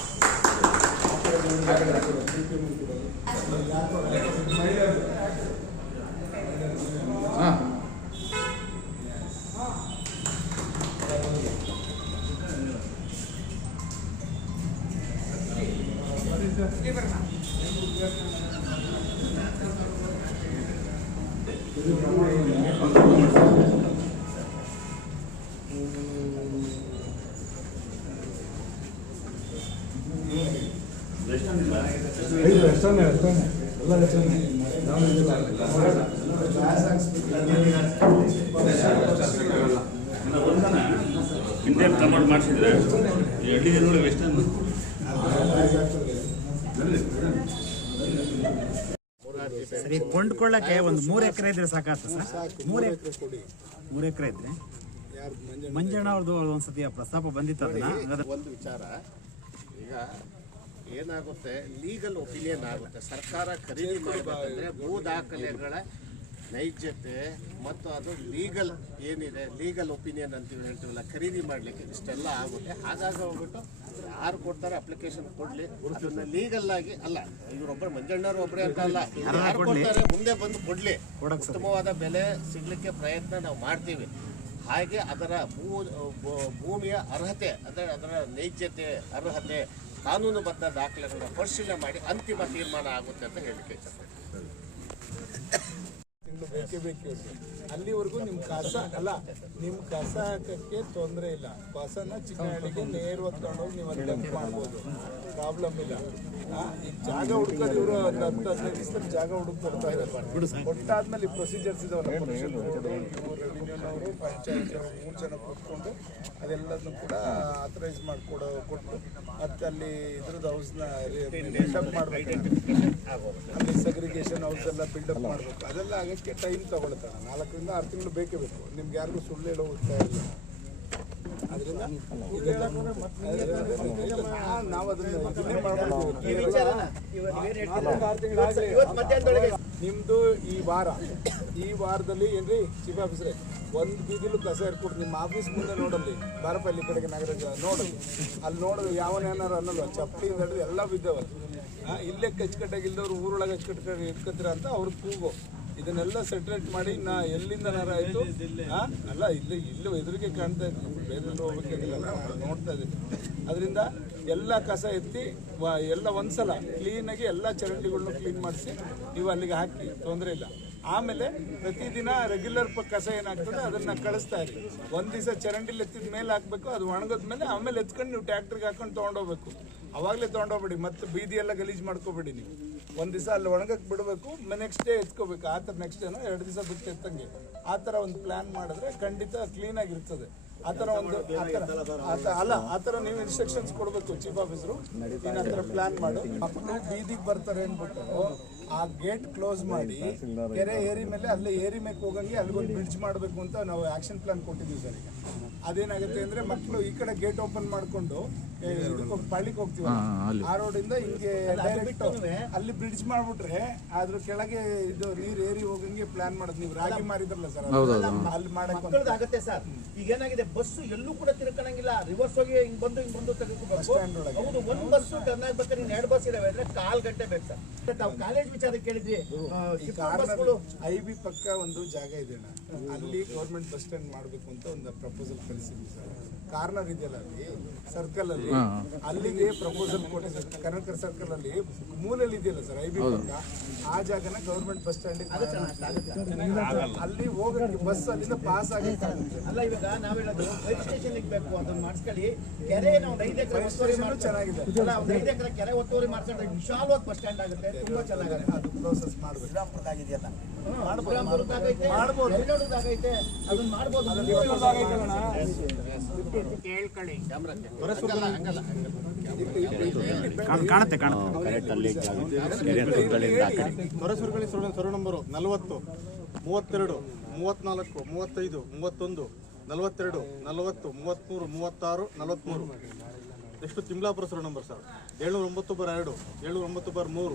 ಇದು ಹಿಂದೆ ಕನ್ವರ್ಟ್ ಮಾಡಿಸಿದ್ರೆ ಎಲ್ಲಿ ನೋಡಿ ವೆಸ್ಟರ್ನ್ ಸರ್, ಈಗ ಕೊಂಡ್ಕೊಳ್ಳಕ್ಕೆ ಒಂದು 3 ಎಕರೆ ಇದ್ರೆ ಸಾಕಾಗ್ತದೆ ಸರ್? 3 ಎಕರೆ ಇದ್ರೆ ಮಂಜಣ್ಣ ಅವ್ರದ್ದು ಒಂದ್ಸತಿ ಪ್ರಸ್ತಾಪ ಬಂದಿತ್ತು ಅದನ್ನ. ಒಂದು ವಿಚಾರ, ಈಗ ಏನಾಗುತ್ತೆ, ಲೀಗಲ್ ಒಪಿನಿಯನ್ ಆಗುತ್ತೆ. ಸರ್ಕಾರ ಖರೀದಿ ಮಾಡಬೇಕಂದ್ರೆ ಭೂ ದಾಖಲೆಗಳ ನೈಜತೆ ಮತ್ತು ಅದು ಲೀಗಲ್ ಏನಿದೆ, ಲೀಗಲ್ ಒಪಿನಿಯನ್ ಅಂತೀವಿ ಹೇಳ್ತೀವಲ್ಲ, ಖರೀದಿ ಮಾಡಲಿಕ್ಕೆ ಇಷ್ಟೆಲ್ಲ ಆಗುತ್ತೆ. ಹಾಗಾಗಿ ಹೋಗ್ಬಿಟ್ಟು ಯಾರು ಕೊಡ್ತಾರೆ ಅಪ್ಲಿಕೇಶನ್ ಕೊಡ್ಲಿ, ಅದನ್ನ ಲೀಗಲ್ ಆಗಿ ಅಲ್ಲ, ಇವರೊಬ್ಬರು ಮಂಜಣ್ಣವರು ಒಬ್ಬರೇ ಅಂತ ಅಲ್ಲ, ಯಾರು ಕೊಡ್ತಾರೆ ಮುಂದೆ ಬಂದು ಕೊಡ್ಲಿ, ಉತ್ತಮವಾದ ಬೆಲೆ ಸಿಗ್ಲಿಕ್ಕೆ ಪ್ರಯತ್ನ ನಾವು ಮಾಡ್ತೀವಿ. ಹಾಗೆ ಅದರ ಭೂಮಿಯ ಅರ್ಹತೆ, ಅಂದರೆ ಅದರ ನೈಜತೆ, ಅರ್ಹತೆ, ಕಾನೂನುಬದ್ಧ ದಾಖಲೆಗಳನ್ನ ಪರಿಶೀಲನೆ ಮಾಡಿ ಅಂತಿಮ ತೀರ್ಮಾನ ಆಗುತ್ತೆ ಅಂತ ಹೇಳಿಕೆ ಇಚ್ಛೆ. ಬೇಕೇ ಬೇಕು. ಅಲ್ಲಿವರೆಗೂ ನಿಮ್ಮ ಕಸ ಅಲ್ಲ, ನಿಮ್ಮ ಕಸ ಹಾಕಕ್ಕೆ ತೊಂದರೆ ಇಲ್ಲ. ಕಸನ ಚಿಕ್ಕಹಳ್ಳಿಗೆ ನೇರವಾಗಿ ತಗೊಂಡೋಗಿ ನೀವು ಅಲ್ಲಿ ಡಂಪ್ ಮಾಡ್ಬೋದು, ಪ್ರಾಬ್ಲಮ್ ಇಲ್ಲ. ಈಗ ಜಾಗ ಹುಡ್ಕೋದು ಇವರು ಒಂದು 10-15 ದಿವಸದಲ್ಲಿ ಜಾಗ ಹುಡುಕ್ ಕೊಡ್ತಾ ಇದ್ದಾರೆ. ಕೊಟ್ಟಾದ್ಮೇಲೆ ಈ ಪ್ರೊಸೀಜರ್ಸ್ ಇದಾವಲ್ಲ, ರೆವಿನ್ಯೂನವರು, ಪಂಚಾಯತ್ 3 ಜನ ಕೂತ್ಕೊಂಡು ಅದೆಲ್ಲದನ್ನು ಕೂಡ ಆಥರೈಸ್ ಕೊಟ್ಟು ಮತ್ತೆ ಅಲ್ಲಿ ಇದ್ರದ್ದು ಹೌಸ್ನ ಬಿಲ್ಡಪ್ ಮಾಡಬೇಕು, ಅಲ್ಲಿ ಸೆಗ್ರಿಗೇಷನ್ ಹೌಸ್ ಎಲ್ಲ ಬಿಲ್ಡಪ್ ಮಾಡಬೇಕು. ಅದೆಲ್ಲ ಆಗಕ್ಕೆ ಟೈಮ್ ತಗೊಳ್ತಾರೆ. 4ರಿಂದ 6 ತಿಂಗಳು ಬೇಕೇ ಬೇಕು. ನಿಮ್ಗೆ ಯಾರಿಗೂ ಸುಳ್ಳು ಹೇಳೋ ಹೋಗ್ತಾ ಇಲ್ಲ. ಅದರಿಂದ ನಾವು ಅದನ್ನೇ ಮಾಡ್ಬೋದು. ನಿಮ್ದು ಈ ವಾರದಲ್ಲಿ ಏನ್ರಿ ಚೀಫ್ ಆಫೀಸರೇ, ಒಂದು ಬೀದಿಲು ಕಸ ಇರ್ಕೊಟ್ಟು ನಿಮ್ಮ ಆಫೀಸ್ ಮುಂದೆ ನೋಡಲ್ಲಿ, ಬಾರಪ್ಪ ಇಲ್ಲಿ ಕಡೆಗೆ ನಗರ ನೋಡಲಿ, ಅಲ್ಲಿ ನೋಡೋದು ಯಾವನೇನಾರು ಅನ್ನಲ್ವ, ಚಪ್ಪಲಿ ಹಿಡಿದು ಎಲ್ಲ ಬಿದ್ದವಲ್ಲ. ಇಲ್ಲೇ ಕಚ್ಕಟ್ಟಾಗಿಲ್ದವ್ರು ಊರೊಳಗೆ ಅಚ್ಚುಕಟ್ಟಾಗಿ ಇಟ್ಕೊತೀರ ಅಂತ ಅವ್ರ ಕೂಗು. ಇದನ್ನೆಲ್ಲ ಸೆಟ್ರೇಟ್ ಮಾಡಿ ಎಲ್ಲಿಂದ ನಾರ ಆಯಿತು ಅಲ್ಲ, ಇಲ್ಲೂ ಎದುರಿಗೆ ಕಾಣ್ತಾ ಇದ್ವಿ, ಬೇರೆ ಹೋಗ್ಬೇಕಾಗಿಲ್ಲ, ನೋಡ್ತಾ ಇದ್ದೀವಿ. ಅದರಿಂದ ಎಲ್ಲ ಕಸ ಎತ್ತಿ ಎಲ್ಲ ಒಂದ್ಸಲ ಕ್ಲೀನಾಗಿ ಎಲ್ಲ ಚರಂಡಿಗಳನ್ನೂ ಕ್ಲೀನ್ ಮಾಡಿಸಿ ನೀವು ಅಲ್ಲಿಗೆ ಹಾಕಿ, ತೊಂದರೆ ಇಲ್ಲ. ಆಮೇಲೆ ಪ್ರತಿದಿನ ರೆಗ್ಯುಲರ್ ಕಸ ಏನಾಗ್ತದೆ ಅದನ್ನು ಕಳಿಸ್ತಾ ಇರಿ. ಒಂದು ದಿವಸ ಚರಂಡಿಲಿ ಎತ್ತಿದ ಮೇಲೆ ಹಾಕಬೇಕು, ಅದು ಒಣಗಿದ್ಮೇಲೆ ಆಮೇಲೆ ಎತ್ಕೊಂಡು ನೀವು ಟ್ಯಾಕ್ಟ್ರಿಗೆ ಹಾಕೊಂಡು ತೊಗೊಂಡೋಗ್ಬೇಕು. ಅವಾಗಲೇ ತೊಗೊಂಡೋಗ್ಬೇಡಿ, ಮತ್ತೆ ಬೀದಿ ಎಲ್ಲ ಗಲೀಜು ಮಾಡ್ಕೋಬೇಡಿ. ನೀವು ಒಂದು ದಿವಸ ಅಲ್ಲಿ ಒಣಗಕ್ಕೆ ಬಿಡಬೇಕು, ನೆಕ್ಸ್ಟ್ ಡೇ ಎತ್ಕೋಬೇಕು. ಆ ಥರ ನೆಕ್ಸ್ಟ್ ಡೇನೋ 2 ದಿವಸ ಬಿಟ್ಟು ಎತ್ತಂಗೆ ಆ ಥರ ಒಂದು ಪ್ಲ್ಯಾನ್ ಮಾಡಿದ್ರೆ ಖಂಡಿತ ಕ್ಲೀನಾಗಿರ್ತದೆ. ಆ ಥರ ಒಂದು ಆ ಥರ ನೀವು ಇನ್ಸ್ಟ್ರಕ್ಷನ್ಸ್ ಕೊಡಬೇಕು ಚೀಫ್ ಆಫೀಸರು. ನೀನು ಆ ಥರ ಪ್ಲ್ಯಾನ್ ಮಾಡು. ಮಕ್ಕಳು ಬೀದಿಗೆ ಬರ್ತಾರೆ ಅಂದ್ಬಿಟ್ಟು ಆ ಗೇಟ್ ಕ್ಲೋಸ್ ಮಾಡಿ ಕೆರೆ ಏರಿ ಮೇಲೆ ಅಲ್ಲೇ ಏರಿ ಮೇಲೆ ಹೋಗಂಗೆ ಅಲ್ಲಿಗೊಂದು ಬ್ರಿಡ್ಜ್ ಮಾಡಬೇಕು ಅಂತ ನಾವು ಆ್ಯಕ್ಷನ್ ಪ್ಲಾನ್ ಕೊಟ್ಟಿದ್ದೀವಿ ಸರ್. ಈಗ ಅದೇನಾಗುತ್ತೆ ಅಂದರೆ ಮಕ್ಕಳು ಈ ಕಡೆ ಗೇಟ್ ಓಪನ್ ಮಾಡಿಕೊಂಡು ಪಳ್ಳಿಗೆ ಹೋಗ್ತೀವಿ, ಆ ರೋಡಿಂದ ಹಿಂಗೆ ಡೈರೆಕ್ಟ್ ಅಲ್ಲಿ ಬ್ರಿಡ್ಜ್ ಮಾಡ್ಬಿಟ್ರೆ ಅದ್ರ ಕೆಳಗೆ ಇದು ನೀರು ಏರಿ ಹೋಗಂಗೆ ಪ್ಲಾನ್ ಮಾಡೋದು. ನೀವು ರಾಗಿ ಮಾರಿದ್ರಲ್ಲ ಸರ್, ಅಲ್ಲಿ ಮಾಡಕ್ಕೆ ಆಗುತ್ತೆ ಸರ್. ಈಗ ಏನಾಗಿದೆ, ಬಸ್ಸು ಎಲ್ಲೂ ಕೂಡ ತಿರ್ಕೊಳಂಗಿಲ್ಲ, ರಿವರ್ಸ್ ಹೋಗಿ ಹಿಂಗ್ ಬಂದು ತೆಗೆದುಕೋಬೇಕು. ಹೌದು, ಒಂದು ಬಸ್ ಟರ್ನ್ ಆಗ್ಬೇಕಾದ್ರೆ 2 ಬಸ್ ಇದಾವೆ ಅಂದ್ರೆ 1/4 ಗಂಟೆ ಬೇಕು ಸರ್. ತಾವು ಕಾಲೇಜ್ ವಿಚಾರ ಕೇಳಿದ್ವಿ, IB ಪಕ್ಕ ಒಂದು ಜಾಗ ಇದೆ, ಅಲ್ಲಿ ಗೌರ್ಮೆಂಟ್ ಬಸ್ ಸ್ಟ್ಯಾಂಡ್ ಮಾಡಬೇಕು ಅಂತ ಒಂದು ಪ್ರಪೋಸಲ್ ಕಳಿಸಿದ್ವಿ ಸರ್. ಕಾರ್ನರ್ ಇದೆಯಲ್ಲ ಅಲ್ಲಿ ಸರ್ಕಲ್ ಅಲ್ಲಿ, ಅಲ್ಲಿಗೆ ಪ್ರಪೋಸಲ್ ಕೊಟ್ಟಿದ್ದಾರೆ. ಕನಕರ್ ಸರ್ಕಲ್ ಅಲ್ಲಿ ಮೂಲೆಯಲ್ಲಿ ಇದೆಯಲ್ಲ ಸರ್ IB ಪಕ್ಕ, ಆ ಜಾಗನ ಗೌರ್ಮೆಂಟ್ ಬಸ್ ಸ್ಟ್ಯಾಂಡ್ ಅಲ್ಲಿ ಹೋಗಕ್ಕೆ ಬಸ್ ಅಲ್ಲಿಂದ ಪಾಸ್ ಆಗುತ್ತೆ. ಅಲ್ಲ, ಇವಾಗ ನಾವ್ ಹೇಳೋದು ಫೈರ್ ಸ್ಟೇಷನ್ ಬೇಕು, ಅದನ್ನ ಮಾಡಿಸ್ಕೊಳ್ಳಿ. ಕೆರೆ ನಾವು 5 ಎಕರೆ ಚೆನ್ನಾಗಿದೆ, 5 ಎಕರೆ ಕೆರೆ ಒತ್ತುವರಿ ಮಾಡ್ಕೊಂಡ್ರೆ ವಿಶಾಲವಾಗಿ ಬಸ್ ಸ್ಟ್ಯಾಂಡ್ ಆಗುತ್ತೆ, ತುಂಬಾ ಚೆನ್ನಾಗಿದೆ. ಅದು ಪ್ರೋಸೆಸ್ ಮಾಡಬೇಕು. ಶ್ರೀರಾಮ್ಪುರದಾಗಿದೆಯಲ್ಲ, ಬೆಂಗಳೂರದಾಗೈತೆ, ಅದನ್ನ ಮಾಡ್ಬೋದು. ಕಾಣುತ್ತೆ ಹೊರಸುರುಗಳಿ ಸೊರ ನಂಬರು 40, 32, 34, 35, 31, 42, 40, 33, 36, 43. ನೆಕ್ಸ್ಟ್ ತಿಮ್ಲಾಪುರ ಸೊರ number sir 709/2, 709/3,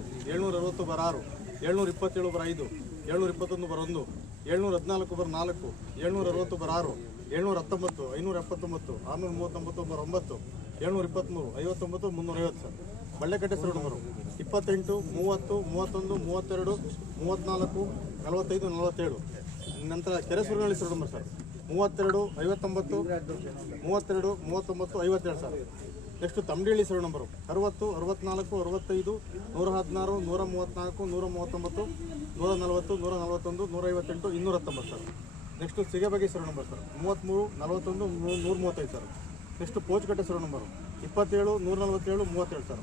760/6, 727/5, 721/1, 714/4, 760/6, 719, 579, 639/9, 723, 59, 350 sir. Ballekatte sir number 28, 30, 31, 32, 34, 45, 47. ನಂತರ Kere Suranahalli sir number sir 32, 59, 32, 39, 52 sir. Next Tamadeli sir number 60, 64, 65, 116, 134, 139, 140, 141, 158, 219 sir. Next Sigabage sir number sir 33, 41, 135 sir. Next Pochkatte sir number 27, 147, 37 sir.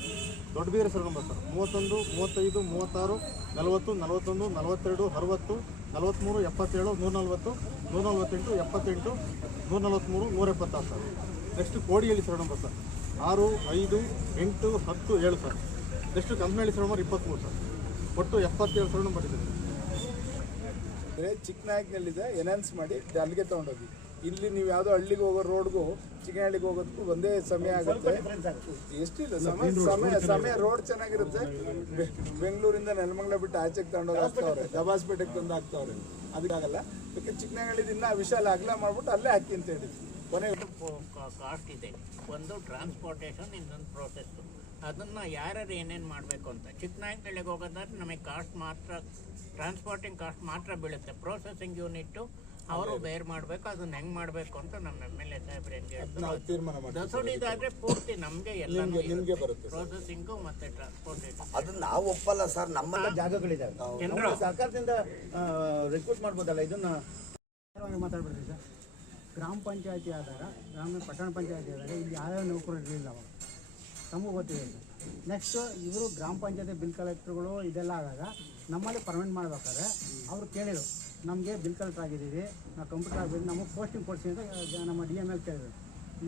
Doddabeere sir number sir 31, 35, 36, 40, 41, 42, 60, 43, 77, 140, 148, 78, 143, 176 sir. Next Kodihalli sir number sir 6, 5, 8, 10, 7 sir. Next Kampnihalli sir number 23 sir. ಒಟ್ಟು 77 sir number ಇದೆ. ಅಂದರೆ ಚಿಕ್ಕನಾಯಕನಲ್ಲಿದೆ enhance ಮಾಡಿ ಅಲ್ಲಿಗೆ ತೊಗೊಂಡೋಗಿ. ಇಲ್ಲಿ ನೀವು ಯಾವುದೋ ಹಳ್ಳಿಗೆ ಹೋಗೋ ರೋಡ್ಗೂ ಚಿಕ್ಕನಹಳ್ಳಿಗೆ ಹೋಗೋದಕ್ಕೂ ಒಂದೇ ಸಮಯ ಆಗುತ್ತೆ. ಎಷ್ಟಿಲ್ಲ ಸಮಯ ರೋಡ್ ಚೆನ್ನಾಗಿರುತ್ತೆ. ಬೆಂಗಳೂರಿಂದ ನೆಲಮಂಗಲ ಬಿಟ್ಟು ಆಚೆಗೆ ತಗೊಂಡೋಗಿ ಹಾಕ್ತಾವ್ರೆ, ದಬಾಸ್ಪೇಟೆಗೆ ತಂದು ಹಾಕ್ತಾವ್ರೆ. ಅದಕ್ಕಾಗಲ್ಲ. ಯಾಕೆ ಚಿಕ್ಕನಹಳ್ಳಿದು ಇನ್ನೂ ವಿಶಾಲ ಅಗಲ ಮಾಡ್ಬಿಟ್ಟು ಅಲ್ಲೇ ಹಾಕಿ ಅಂತ ಹೇಳಿ ಕೊನೆ ಕಾಸ್ಟ್ ಇದೆ. ಒಂದು ಟ್ರಾನ್ಸ್ಪೋರ್ಟೇಷನ್, ಇನ್ನೊಂದು ಪ್ರೋಸೆಸ್. ಅದನ್ನು ಯಾರ್ಯಾರು ಏನೇನು ಮಾಡಬೇಕು ಅಂತ. ಚಿಕ್ಕನಾಯಕನಹಳ್ಳಿಗೆ ಹೋಗೋದಾದ್ರೆ ನಮಗೆ ಕಾಸ್ಟ್ ಮಾತ್ರ, ಟ್ರಾನ್ಸ್ಪೋರ್ಟಿಂಗ್ ಕಾಸ್ಟ್ ಮಾತ್ರ ಬೀಳುತ್ತೆ. ಪ್ರೊಸೆಸಿಂಗ್ ಯೂನಿಟ್ಟು ಅವರು ಬೇರ್ ಮಾಡಬೇಕು. ಅದನ್ನ ಹೆಂಗೆ ಮಾಡಬೇಕು ಅಂತ ನಮ್ಮ MLA ಸಾಹೇಬ್ರು ಹೆಂಗೆ ತೀರ್ಮಾನ ಮಾಡಿ. ದಸೋಡಿದಾದ್ರೆ ಪೂರ್ತಿ ನಮಗೆ ಎಲ್ಲ ನಿಮಗೆ ಬರುತ್ತೆ ಪ್ರೊಸೆಸಿಂಗು ಮತ್ತು ಟ್ರಾನ್ಸ್ಪೋರ್ಟೇಷನ್. ಅದನ್ನ ನಾವು ಒಪ್ಪಲ್ಲ ಸರ್. ನಮ್ಮ ಜಾಗಗಳಿದ್ದಾವೆ, ಸರ್ಕಾರದಿಂದ ರಿಕ್ರೂಟ್ ಮಾಡ್ಬೋದಲ್ಲ. ಇದನ್ನ ಮಾತಾಡ್ಬಿಡ್ತೀವಿ ಸರ್. ಗ್ರಾಮ ಪಂಚಾಯತಿ ಆದಾಗ, ಪಟ್ಟಣ ಪಂಚಾಯತಿ ಆದಾಗ ಇಲ್ಲಿ ಯಾವ್ಯಾವ ನೌಕರರು ಇರಲಿಲ್ಲ ಅವಾಗ, ನಮಗೂ ಗೊತ್ತಿದೆ. ನೆಕ್ಸ್ಟು ಇವರು ಗ್ರಾಮ ಪಂಚಾಯತಿ ಬಿಲ್ ಕಲೆಕ್ಟ್ರುಗಳು ಇದೆಲ್ಲ ಆದಾಗ ನಮ್ಮಲ್ಲಿ ಪರ್ಮನೆಂಟ್ ಮಾಡ್ಬೇಕಾದ್ರೆ ಅವರು ಕೇಳಿದರು, ನಮಗೆ ಬಿಲ್ ಕಲೆಕ್ಟರ್ ಆಗಿದ್ದೀವಿ, ನಾವು ಕಂಪ್ಯೂಟರ್ ಆಗಬೇಕು, ನಮಗೆ ಪೋಸ್ಟಿಂಗ್ ಕೊಡಿಸಿ ಅಂತ ನಮ್ಮ DML ಕೇಳಿದರು.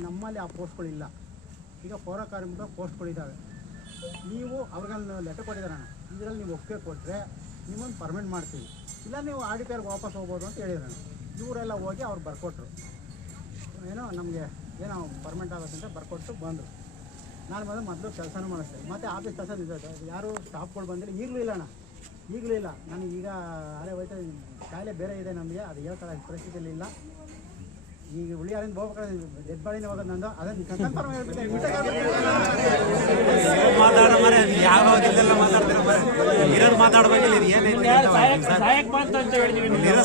ನಮ್ಮಲ್ಲಿ ಆ ಪೋಸ್ಟ್ಗಳಿಲ್ಲ. ಈಗ ಪೌರ ಕಾರ್ಮಿಕ ಪೋಸ್ಟ್ಗಳಿದ್ದಾವೆ. ನೀವು ಅವ್ರಿಗೊಂದು ಲೆಟರ್ ಕೊಟ್ಟಿದ್ದಾರಣ, ಇದರಲ್ಲಿ ನೀವು ಒಪ್ಪಿಗೆ ಕೊಟ್ಟರೆ ನಿಮ್ಮನ್ನು ಪರ್ಮನೆಂಟ್ ಮಾಡ್ತೀವಿ, ಇಲ್ಲ ನೀವು RDPRಗೆ ವಾಪಸ್ ಹೋಗ್ಬೋದು ಅಂತ ಹೇಳಿದ್ರು. ಇವರೆಲ್ಲ ಹೋಗಿ ಅವ್ರು ಬರ್ಕೊಟ್ರು, ಏನೋ ನಮಗೆ ಏನೋ ಪರ್ಮನೆಂಟ್ ಆಗುತ್ತೆ ಅಂತ ಬರ್ಕೊಟ್ಟು ಬಂದರು. ನಾನು ಬಂದು ಮೊದಲು ಕೆಲಸನೂ ಮಾಡಿಸ್ತೇನೆ, ಮತ್ತು ಆಫೀಸ್ ಕೆಲಸ ನಿಂತಿದೆ. ಯಾರು ಸ್ಟಾಫ್ಗಳು ಬಂದಿಲ್ಲ, ಈಗಲೂ ಇಲ್ಲ ಅಣ್ಣ, ಈಗಲೂ ಇಲ್ಲ. ನನಗೆ ಈಗ ಅದೇ ಹೋಯ್ತಾ ಕಾಯಿಲೆ ಬೇರೆ ಇದೆ ನಮಗೆ, ಅದು ಹೇಳ್ತಾರೆ ಪರಿಸ್ಥಿತಿಯಲ್ಲಿ ಇಲ್ಲ. ಈಗ ಉಳಿಯಾರಿಂದ ಹೋಗ್ಬೇಕಾದ್ರೆ ಡೆಡ್ ಬಾಡಿನೇ ಹೋಗೋದು ನಂದು. ಅದನ್ನು ಕನ್ಫರ್ಮ್ ಮಾತಾಡ್ಬೇಕಿಲ್ಲ. ಏನೇನು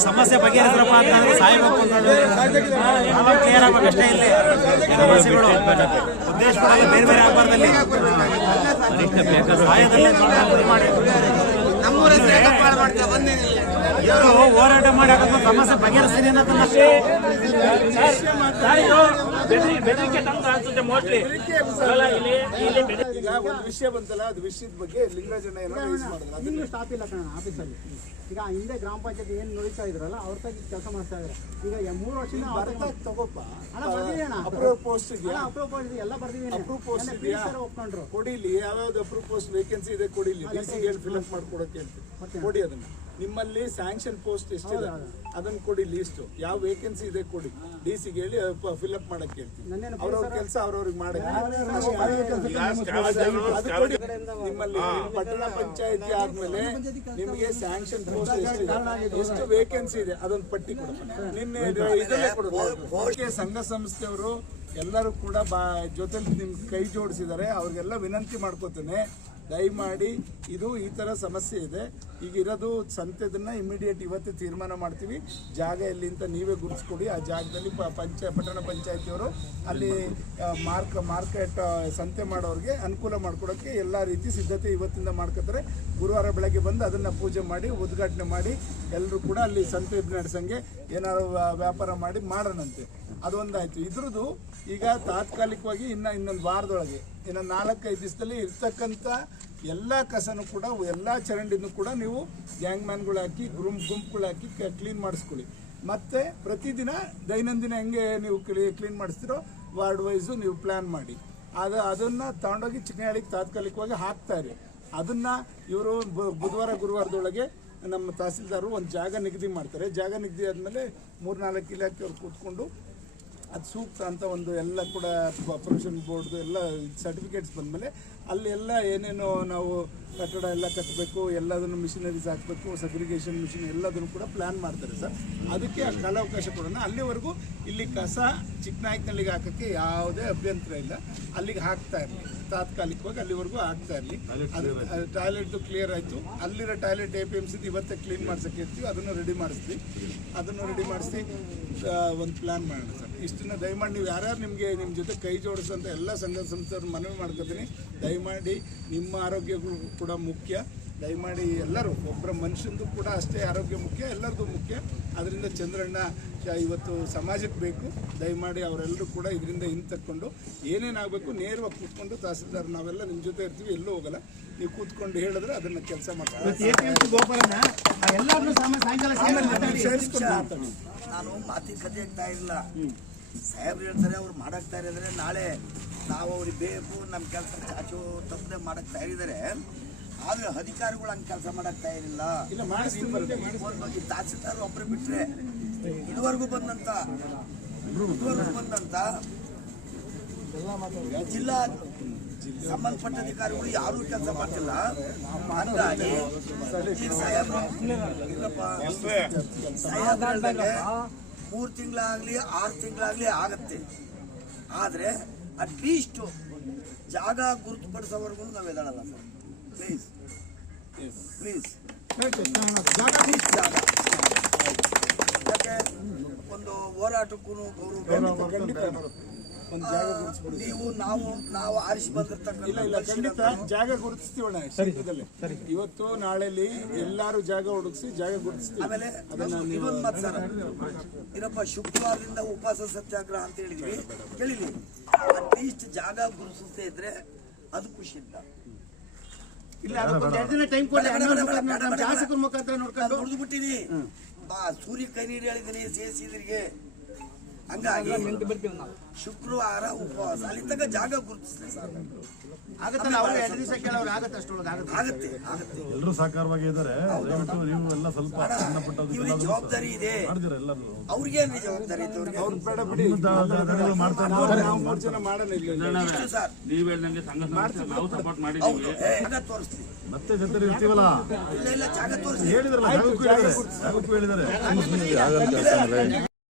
ಸಮಸ್ಯೆ ಬಗೆಹರಿಸ್ರಪ್ಪ ಅಂತಂದ್ರೆ ಸಾಯ್ಬೇಕು ಕ್ಲಿಯರ್ ಆಗ್ಬೇಕು ಅಷ್ಟೇ. ಇಲ್ಲಿ ಸಮಸ್ಯೆಗಳು ಉದ್ದೇಶ ಬೇರೆ ಬೇರೆ ಆಗ್ಬಾರ್ದಲ್ಲಿ ಹೋರಾಟ ಮಾಡಿ ಹಾಕೋದು ಸಮಸ್ಯೆ ಬಗೆಹರಿಸ್ತೀನಿ ಅನ್ನೋದನ್ನಷ್ಟೇ. ಈಗ ಒಂದು ವಿಷಯ ಬಂತಲ್ಲ, ಅದು ವಿಷಯದ ಬಗ್ಗೆ ಲಿಂಗರಾಜಣ್ಣ ನಿಮ್ಗೆ ಸ್ಟಾಪ್ ಇಲ್ಲ ಕಣ ಆಫೀಸಲ್ಲಿ. ಈಗ ಹಿಂದೆ ಗ್ರಾಮ ಪಂಚಾಯತಿ ಏನು ನುಡಿತಾ ಇದ್ರಲ್ಲ ಅವ್ರ ತಗ ಕೆಲಸ ಮಾಡ್ತಾ ಇದ್ದಾರೆ. ಈಗ 3 ವರ್ಷದಿಂದ ತಗೋಪ್ಪ ಅಪ್ರೂವ್ ಪೋಸ್ಟ್ ಎಲ್ಲ ಬರ್ದಿದ್ದೀನಿ. ಒಪ್ಕೊಂಡ್ರು ಕೊಡಿಲಿ, ಯಾವ್ಯಾವ್ದು ಅಪ್ರೂವ್ ಪೋಸ್ಟ್ ವೇಕೆನ್ಸಿ ಇದೆ ಕೊಡಿಲಿ, DC ಫಿಲ್ ಅಪ್ ಮಾಡ್ಕೊಡಕ್ಕೆ ಕೊಡಿ. ಅದನ್ನ ನಿಮ್ಮಲ್ಲಿ ಸ್ಯಾಂಕ್ಷನ್ ಪೋಸ್ಟ್ ಎಷ್ಟಿದೆ ಅದನ್ನ ಕೊಡಿ, ಲಿಸ್ಟ್ ಯಾವ ವೇಕೆನ್ಸಿ ಇದೆ ಕೊಡಿ, DC-ಗೆ ಹೇಳಿ ಫಿಲ್ ಅಪ್ ಮಾಡಕ್ಕೆ ಹೇಳ್ತೀವಿ. ಅವ್ರವ್ರ ಕೆಲಸ ಅವ್ರವ್ರಿಗೆ ಮಾಡಕ್ಕೆ. ನಿಮ್ಮಲ್ಲಿ ಪಟ್ಟಣ ಪಂಚಾಯತಿ ಆದ್ಮೇಲೆ ನಿಮಗೆ ಸ್ಯಾಂಕ್ಷನ್ ಪೋಸ್ಟ್ ಎಷ್ಟಿದೆ, ಎಷ್ಟು ವೇಕೆನ್ಸಿ ಇದೆ ಅದೊಂದು ಪಟ್ಟಿ ಕೊಡೋಣ. ನಿನ್ನೆ ಇದನ್ನೇ ಕೊಡೋದು. ಸಂಘ ಸಂಸ್ಥೆಯವರು ಎಲ್ಲರೂ ಕೂಡ ಜೊತೆಲಿ ನಿಮ್ ಕೈ ಜೋಡಿಸಿದ್ದಾರೆ. ಅವ್ರಿಗೆಲ್ಲ ವಿನಂತಿ ಮಾಡ್ಕೋತೇನೆ, ದಯಮಾಡಿ ಇದು ಈ ಥರ ಸಮಸ್ಯೆ ಇದೆ. ಈಗ ಇರೋದು ಸಂತೆದನ್ನ ಇಮಿಡಿಯೇಟ್ ಇವತ್ತು ತೀರ್ಮಾನ ಮಾಡ್ತೀವಿ. ಜಾಗ ಎಲ್ಲಿ ಅಂತ ನೀವೇ ಗುರುತಿಸ್ಕೊಡಿ. ಆ ಜಾಗದಲ್ಲಿ ಪಟ್ಟಣ ಪಂಚಾಯತಿಯವರು ಅಲ್ಲಿ ಮಾರ್ಕೆಟ್ ಸಂತೆ ಮಾಡೋರಿಗೆ ಅನುಕೂಲ ಮಾಡ್ಕೊಡೋಕ್ಕೆ ಎಲ್ಲ ರೀತಿ ಸಿದ್ಧತೆ ಇವತ್ತಿಂದ ಮಾಡ್ಕೊತಾರೆ. ಗುರುವಾರ ಬೆಳಗ್ಗೆ ಬಂದು ಅದನ್ನು ಪೂಜೆ ಮಾಡಿ ಉದ್ಘಾಟನೆ ಮಾಡಿ ಎಲ್ಲರೂ ಕೂಡ ಅಲ್ಲಿ ಸಂತೆ ನಡೆಸಂಗೆ ಏನಾದ್ರು ವ್ಯಾಪಾರ ಮಾಡಿ ಮಾಡೋಣಂತೆ. ಅದೊಂದಾಯ್ತು. ಇದ್ರದ್ದು ಈಗ ತಾತ್ಕಾಲಿಕವಾಗಿ ಇನ್ನೊಂದು ವಾರದೊಳಗೆ, ಇನ್ನು 4-5 ದಿವಸದಲ್ಲಿ ಇರ್ತಕ್ಕಂಥ ಎಲ್ಲ ಕಸನೂ ಕೂಡ, ಎಲ್ಲ ಚರಂಡಿನೂ ಕೂಡ ನೀವು ಗ್ಯಾಂಗ್ ಮ್ಯಾನ್ಗಳು ಹಾಕಿ ಗುಂಪುಗಳು ಹಾಕಿ ಕ್ಲೀನ್ ಮಾಡಿಸ್ಕೊಳ್ಳಿ. ಮತ್ತು ಪ್ರತಿದಿನ ದೈನಂದಿನ ಹೆಂಗೆ ನೀವು ಕ್ಲೀನ್ ಮಾಡಿಸ್ತೀರೋ ವಾರ್ಡ್ ವೈಸು ನೀವು ಪ್ಲ್ಯಾನ್ ಮಾಡಿ ಅದನ್ನು ತಗೊಂಡೋಗಿ ಚಿಕ್ಕನಹಳ್ಳಿಗೆ ತಾತ್ಕಾಲಿಕವಾಗಿ ಹಾಕ್ತಾರೆ. ಅದನ್ನು ಇವರು ಗುರುವಾರದೊಳಗೆ ನಮ್ಮ ತಹಸೀಲ್ದಾರರು ಒಂದು ಜಾಗ ನಿಗದಿ ಮಾಡ್ತಾರೆ. ಜಾಗ ನಿಗದಿ ಆದಮೇಲೆ 3-4 ಇಲಾಖೆಯವ್ರು ಕೂತ್ಕೊಂಡು ಅದು ಸೂಕ್ತ ಅಂತ ಒಂದು ಎಲ್ಲ ಕೂಡ ಪ್ರೊಫೆಷನ್ ಬೋರ್ಡ್ದು ಎಲ್ಲ ಸರ್ಟಿಫಿಕೇಟ್ಸ್ ಬಂದಮೇಲೆ ಅಲ್ಲಿ ಎಲ್ಲ ಏನೇನೋ ನಾವು ಕಟ್ಟಡ ಎಲ್ಲ ಕಟ್ಟಬೇಕು, ಎಲ್ಲದನ್ನು ಮಿಷಿನರೀಸ್ ಹಾಕಬೇಕು, ಸಗ್ರಿಗೇಷನ್ ಮಿಷಿನ್ ಎಲ್ಲದನ್ನು ಕೂಡ ಪ್ಲ್ಯಾನ್ ಮಾಡ್ತಾರೆ ಸರ್. ಅದಕ್ಕೆ ಕಾಲಾವಕಾಶ ಕೊಡೋಣ. ಅಲ್ಲಿವರೆಗೂ ಇಲ್ಲಿ ಕಸ ಚಿಕ್ಕನಾಯಕನಹಳ್ಳಿಗೆ ಹಾಕೋಕ್ಕೆ ಯಾವುದೇ ಅಭ್ಯಂತರ ಇಲ್ಲ. ಅಲ್ಲಿಗೆ ಹಾಕ್ತಾ ಇರಲಿ, ತಾತ್ಕಾಲಿಕವಾಗಿ ಅಲ್ಲಿವರೆಗೂ ಹಾಕ್ತಾ ಇರಲಿ. ಅದು ಟಾಯ್ಲೆಟ್ದು ಕ್ಲಿಯರ್ ಆಯಿತು. ಅಲ್ಲಿರೋ ಟಾಯ್ಲೆಟ್ APMC ಇವತ್ತೇ ಕ್ಲೀನ್ ಮಾಡ್ಸೋಕ್ಕೆ ಇರ್ತೀವಿ. ಅದನ್ನು ರೆಡಿ ಮಾಡಿಸ್ತೀವಿ. ಒಂದು ಪ್ಲ್ಯಾನ್ ಮಾಡೋಣ ಸರ್. ಇಷ್ಟನ್ನ ದಯಮಾಡಿ ನೀವು ಯಾರ್ಯಾರು ನಿಮಗೆ ನಿಮ್ಮ ಜೊತೆ ಕೈ ಜೋಡಿಸೋಂಥ ಎಲ್ಲ ಸಂಘ ಸಂಸ್ಥೆಯವ್ರು ಮನವಿ ಮಾಡ್ಕೊತೀನಿ. ದಯಮಾಡಿ ನಿಮ್ಮ ಆರೋಗ್ಯಗಳು ಕೂಡ ಮುಖ್ಯ. ದಯಮಾಡಿ ಎಲ್ಲರೂ ಒಬ್ಬರ ಮನುಷ್ಯಂದು ಕೂಡ ಅಷ್ಟೇ ಆರೋಗ್ಯ ಮುಖ್ಯ, ಎಲ್ಲರದು ಮುಖ್ಯ. ಅದರಿಂದ ಚಂದ್ರಣ್ಣ ಇವತ್ತು ಸಮಾಜಕ್ಕೆ ಬೇಕು. ದಯಮಾಡಿ ಅವರೆಲ್ಲರೂ ಕೂಡ ಇದರಿಂದ ಹಿಂತಕ್ಕೊಂಡು ಏನೇನಾಗಬೇಕು ನೇರವಾಗಿ ಕೂತ್ಕೊಂಡು ತಹಸೀಲ್ದಾರ್ ನಾವೆಲ್ಲ ನಿಮ್ಮ ಜೊತೆ ಇರ್ತೀವಿ, ಎಲ್ಲೂ ಹೋಗಲ್ಲ. ನೀವು ಕೂತ್ಕೊಂಡು ಹೇಳಿದ್ರೆ ಅದನ್ನು ಕೆಲಸ ಮಾಡ್ತೀವಿ. ನಾನು ಮಾತುಕತೆ ಆಗ್ತಾ ಇಲ್ಲ, ಸಾಹೇಬ್ರು ಹೇಳ್ತಾರೆ ಅವ್ರು ಮಾಡಕ್ ತಯಾರಿ ಇದ್ದಾರೆ. ನಾಳೆ ನಾವು ಅವ್ರಿಗೆ ಬೇಕು ನಮ್ಮ ಕೆಲಸ ಚಾಚು ತಪ್ಪದೆ ಮಾಡಕ್ ತಯಾರಿದ್ದಾರೆ. ಆದ್ರೆ ಅಧಿಕಾರಿಗಳು ಹಂಗೆ ಕೆಲಸ ಮಾಡಕ್ ತಯಾರಿಲ್ಲ. ಈ ತಹಸೀಲ್ದಾರ್ ಒಬ್ಬರು ಬಿಟ್ರೆ ಇದುವರೆಗೂ ಬಂದಂತ ಜಿಲ್ಲಾ ಸಂಬಂಧಪಟ್ಟ ಅಧಿಕಾರಿಗಳು ಯಾರೂ ಕೆಲಸ ಮಾಡ್ತಿಲ್ಲ. ಹಂಗಾಗಿ ಸಾಹೇಬ್ರು 3 ತಿಂಗಳಾಗ್ಲಿ 6 ತಿಂಗಳಾಗ್ಲಿ ಆಗತ್ತೆ. ಆದ್ರೆ ಅಟ್ಲೀಸ್ಟ್ ಜಾಗ ಗುರುತುಪಡಿಸೋವರೆಗೂ ನಾವು ಎದಾಡಲ್ಲ ಸರ್. ಪ್ಲೀಸ್ ಜಾಗ ಯಾಕೆ ಒಂದು ಹೋರಾಟಕ್ಕೂ ನೀವು ನಾವು ಆರಿಸಿ ಖಂಡಿತ ಜಾಗ ಗುರುತಿಸ್ತೀವಣ್ಣ. ಇವತ್ತು ನಾಳೆಲಿ ಎಲ್ಲಾರು ಜಾಗ ಹುಡುಕ್ಸಿ ಜಾಗ ಗುರುತಿಸ್ತೀವಿ. ಆಮೇಲೆ ಇನ್ನೊಂದು ಮಾತು ಸರ್, ಏನಪ್ಪ ಶುಕ್ರವಾರದಿಂದ ಉಪವಾಸ ಸತ್ಯಾಗ್ರಹ ಅಂತ ಹೇಳಿದ್ವಿ, ಕೇಳಿಲಿ. ಅಟ್ಲೀಸ್ಟ್ ಜಾಗ ಗುರುತಿಸದೇ ಇದ್ರೆ ಅದು ಖುಷಿ ಇಲ್ಲ. ನುಡಿದು ಬಿಟ್ಟಿನಿ ಸೂರ್ಯ ಕೈ ನೀಡಿ ಹೇಳಿದ್ದೀನಿ ಸೇಸಿದ್ರಿಗೆ. ಹಂಗಾಗಿ ಶುಕ್ರವಾರ ಉಪವಾಸ ಅಲ್ಲಿ ತನಕ ಜಾಗ ಗುರುತಿಸ್ತಾರೆ ಸರ್. ಆಗತ್ತೆ ಎಲ್ಲರೂ ಸಾಕಾರವಾಗಿ ಇದ್ದಾರೆ. ನೀವು ಎಲ್ಲ ಸ್ವಲ್ಪ ಜವಾಬ್ದಾರಿ ಇದೆ ಅವ್ರಿಗೆ, ಜವಾಬ್ದಾರಿ ಇತ್ತು ಸರ್. ನೀವು ಹೇಳ್ದಂಗೆ ನಾವು ಸಪೋರ್ಟ್ ಮಾಡಿದ್ದೀವಿ. ತೋರಿಸ್ತೀವಿ ಮತ್ತೆ ಜೊತೆ ಇರ್ತೀವಲ್ಲ, ಇಲ್ಲ ಜಾಗ ತೋರಿಸಿ ಹೇಳಿದ್ರಲ್ಲ, ಜಾಗಕ್ಕೂ ಹೇಳಿದ್ದಾರೆ.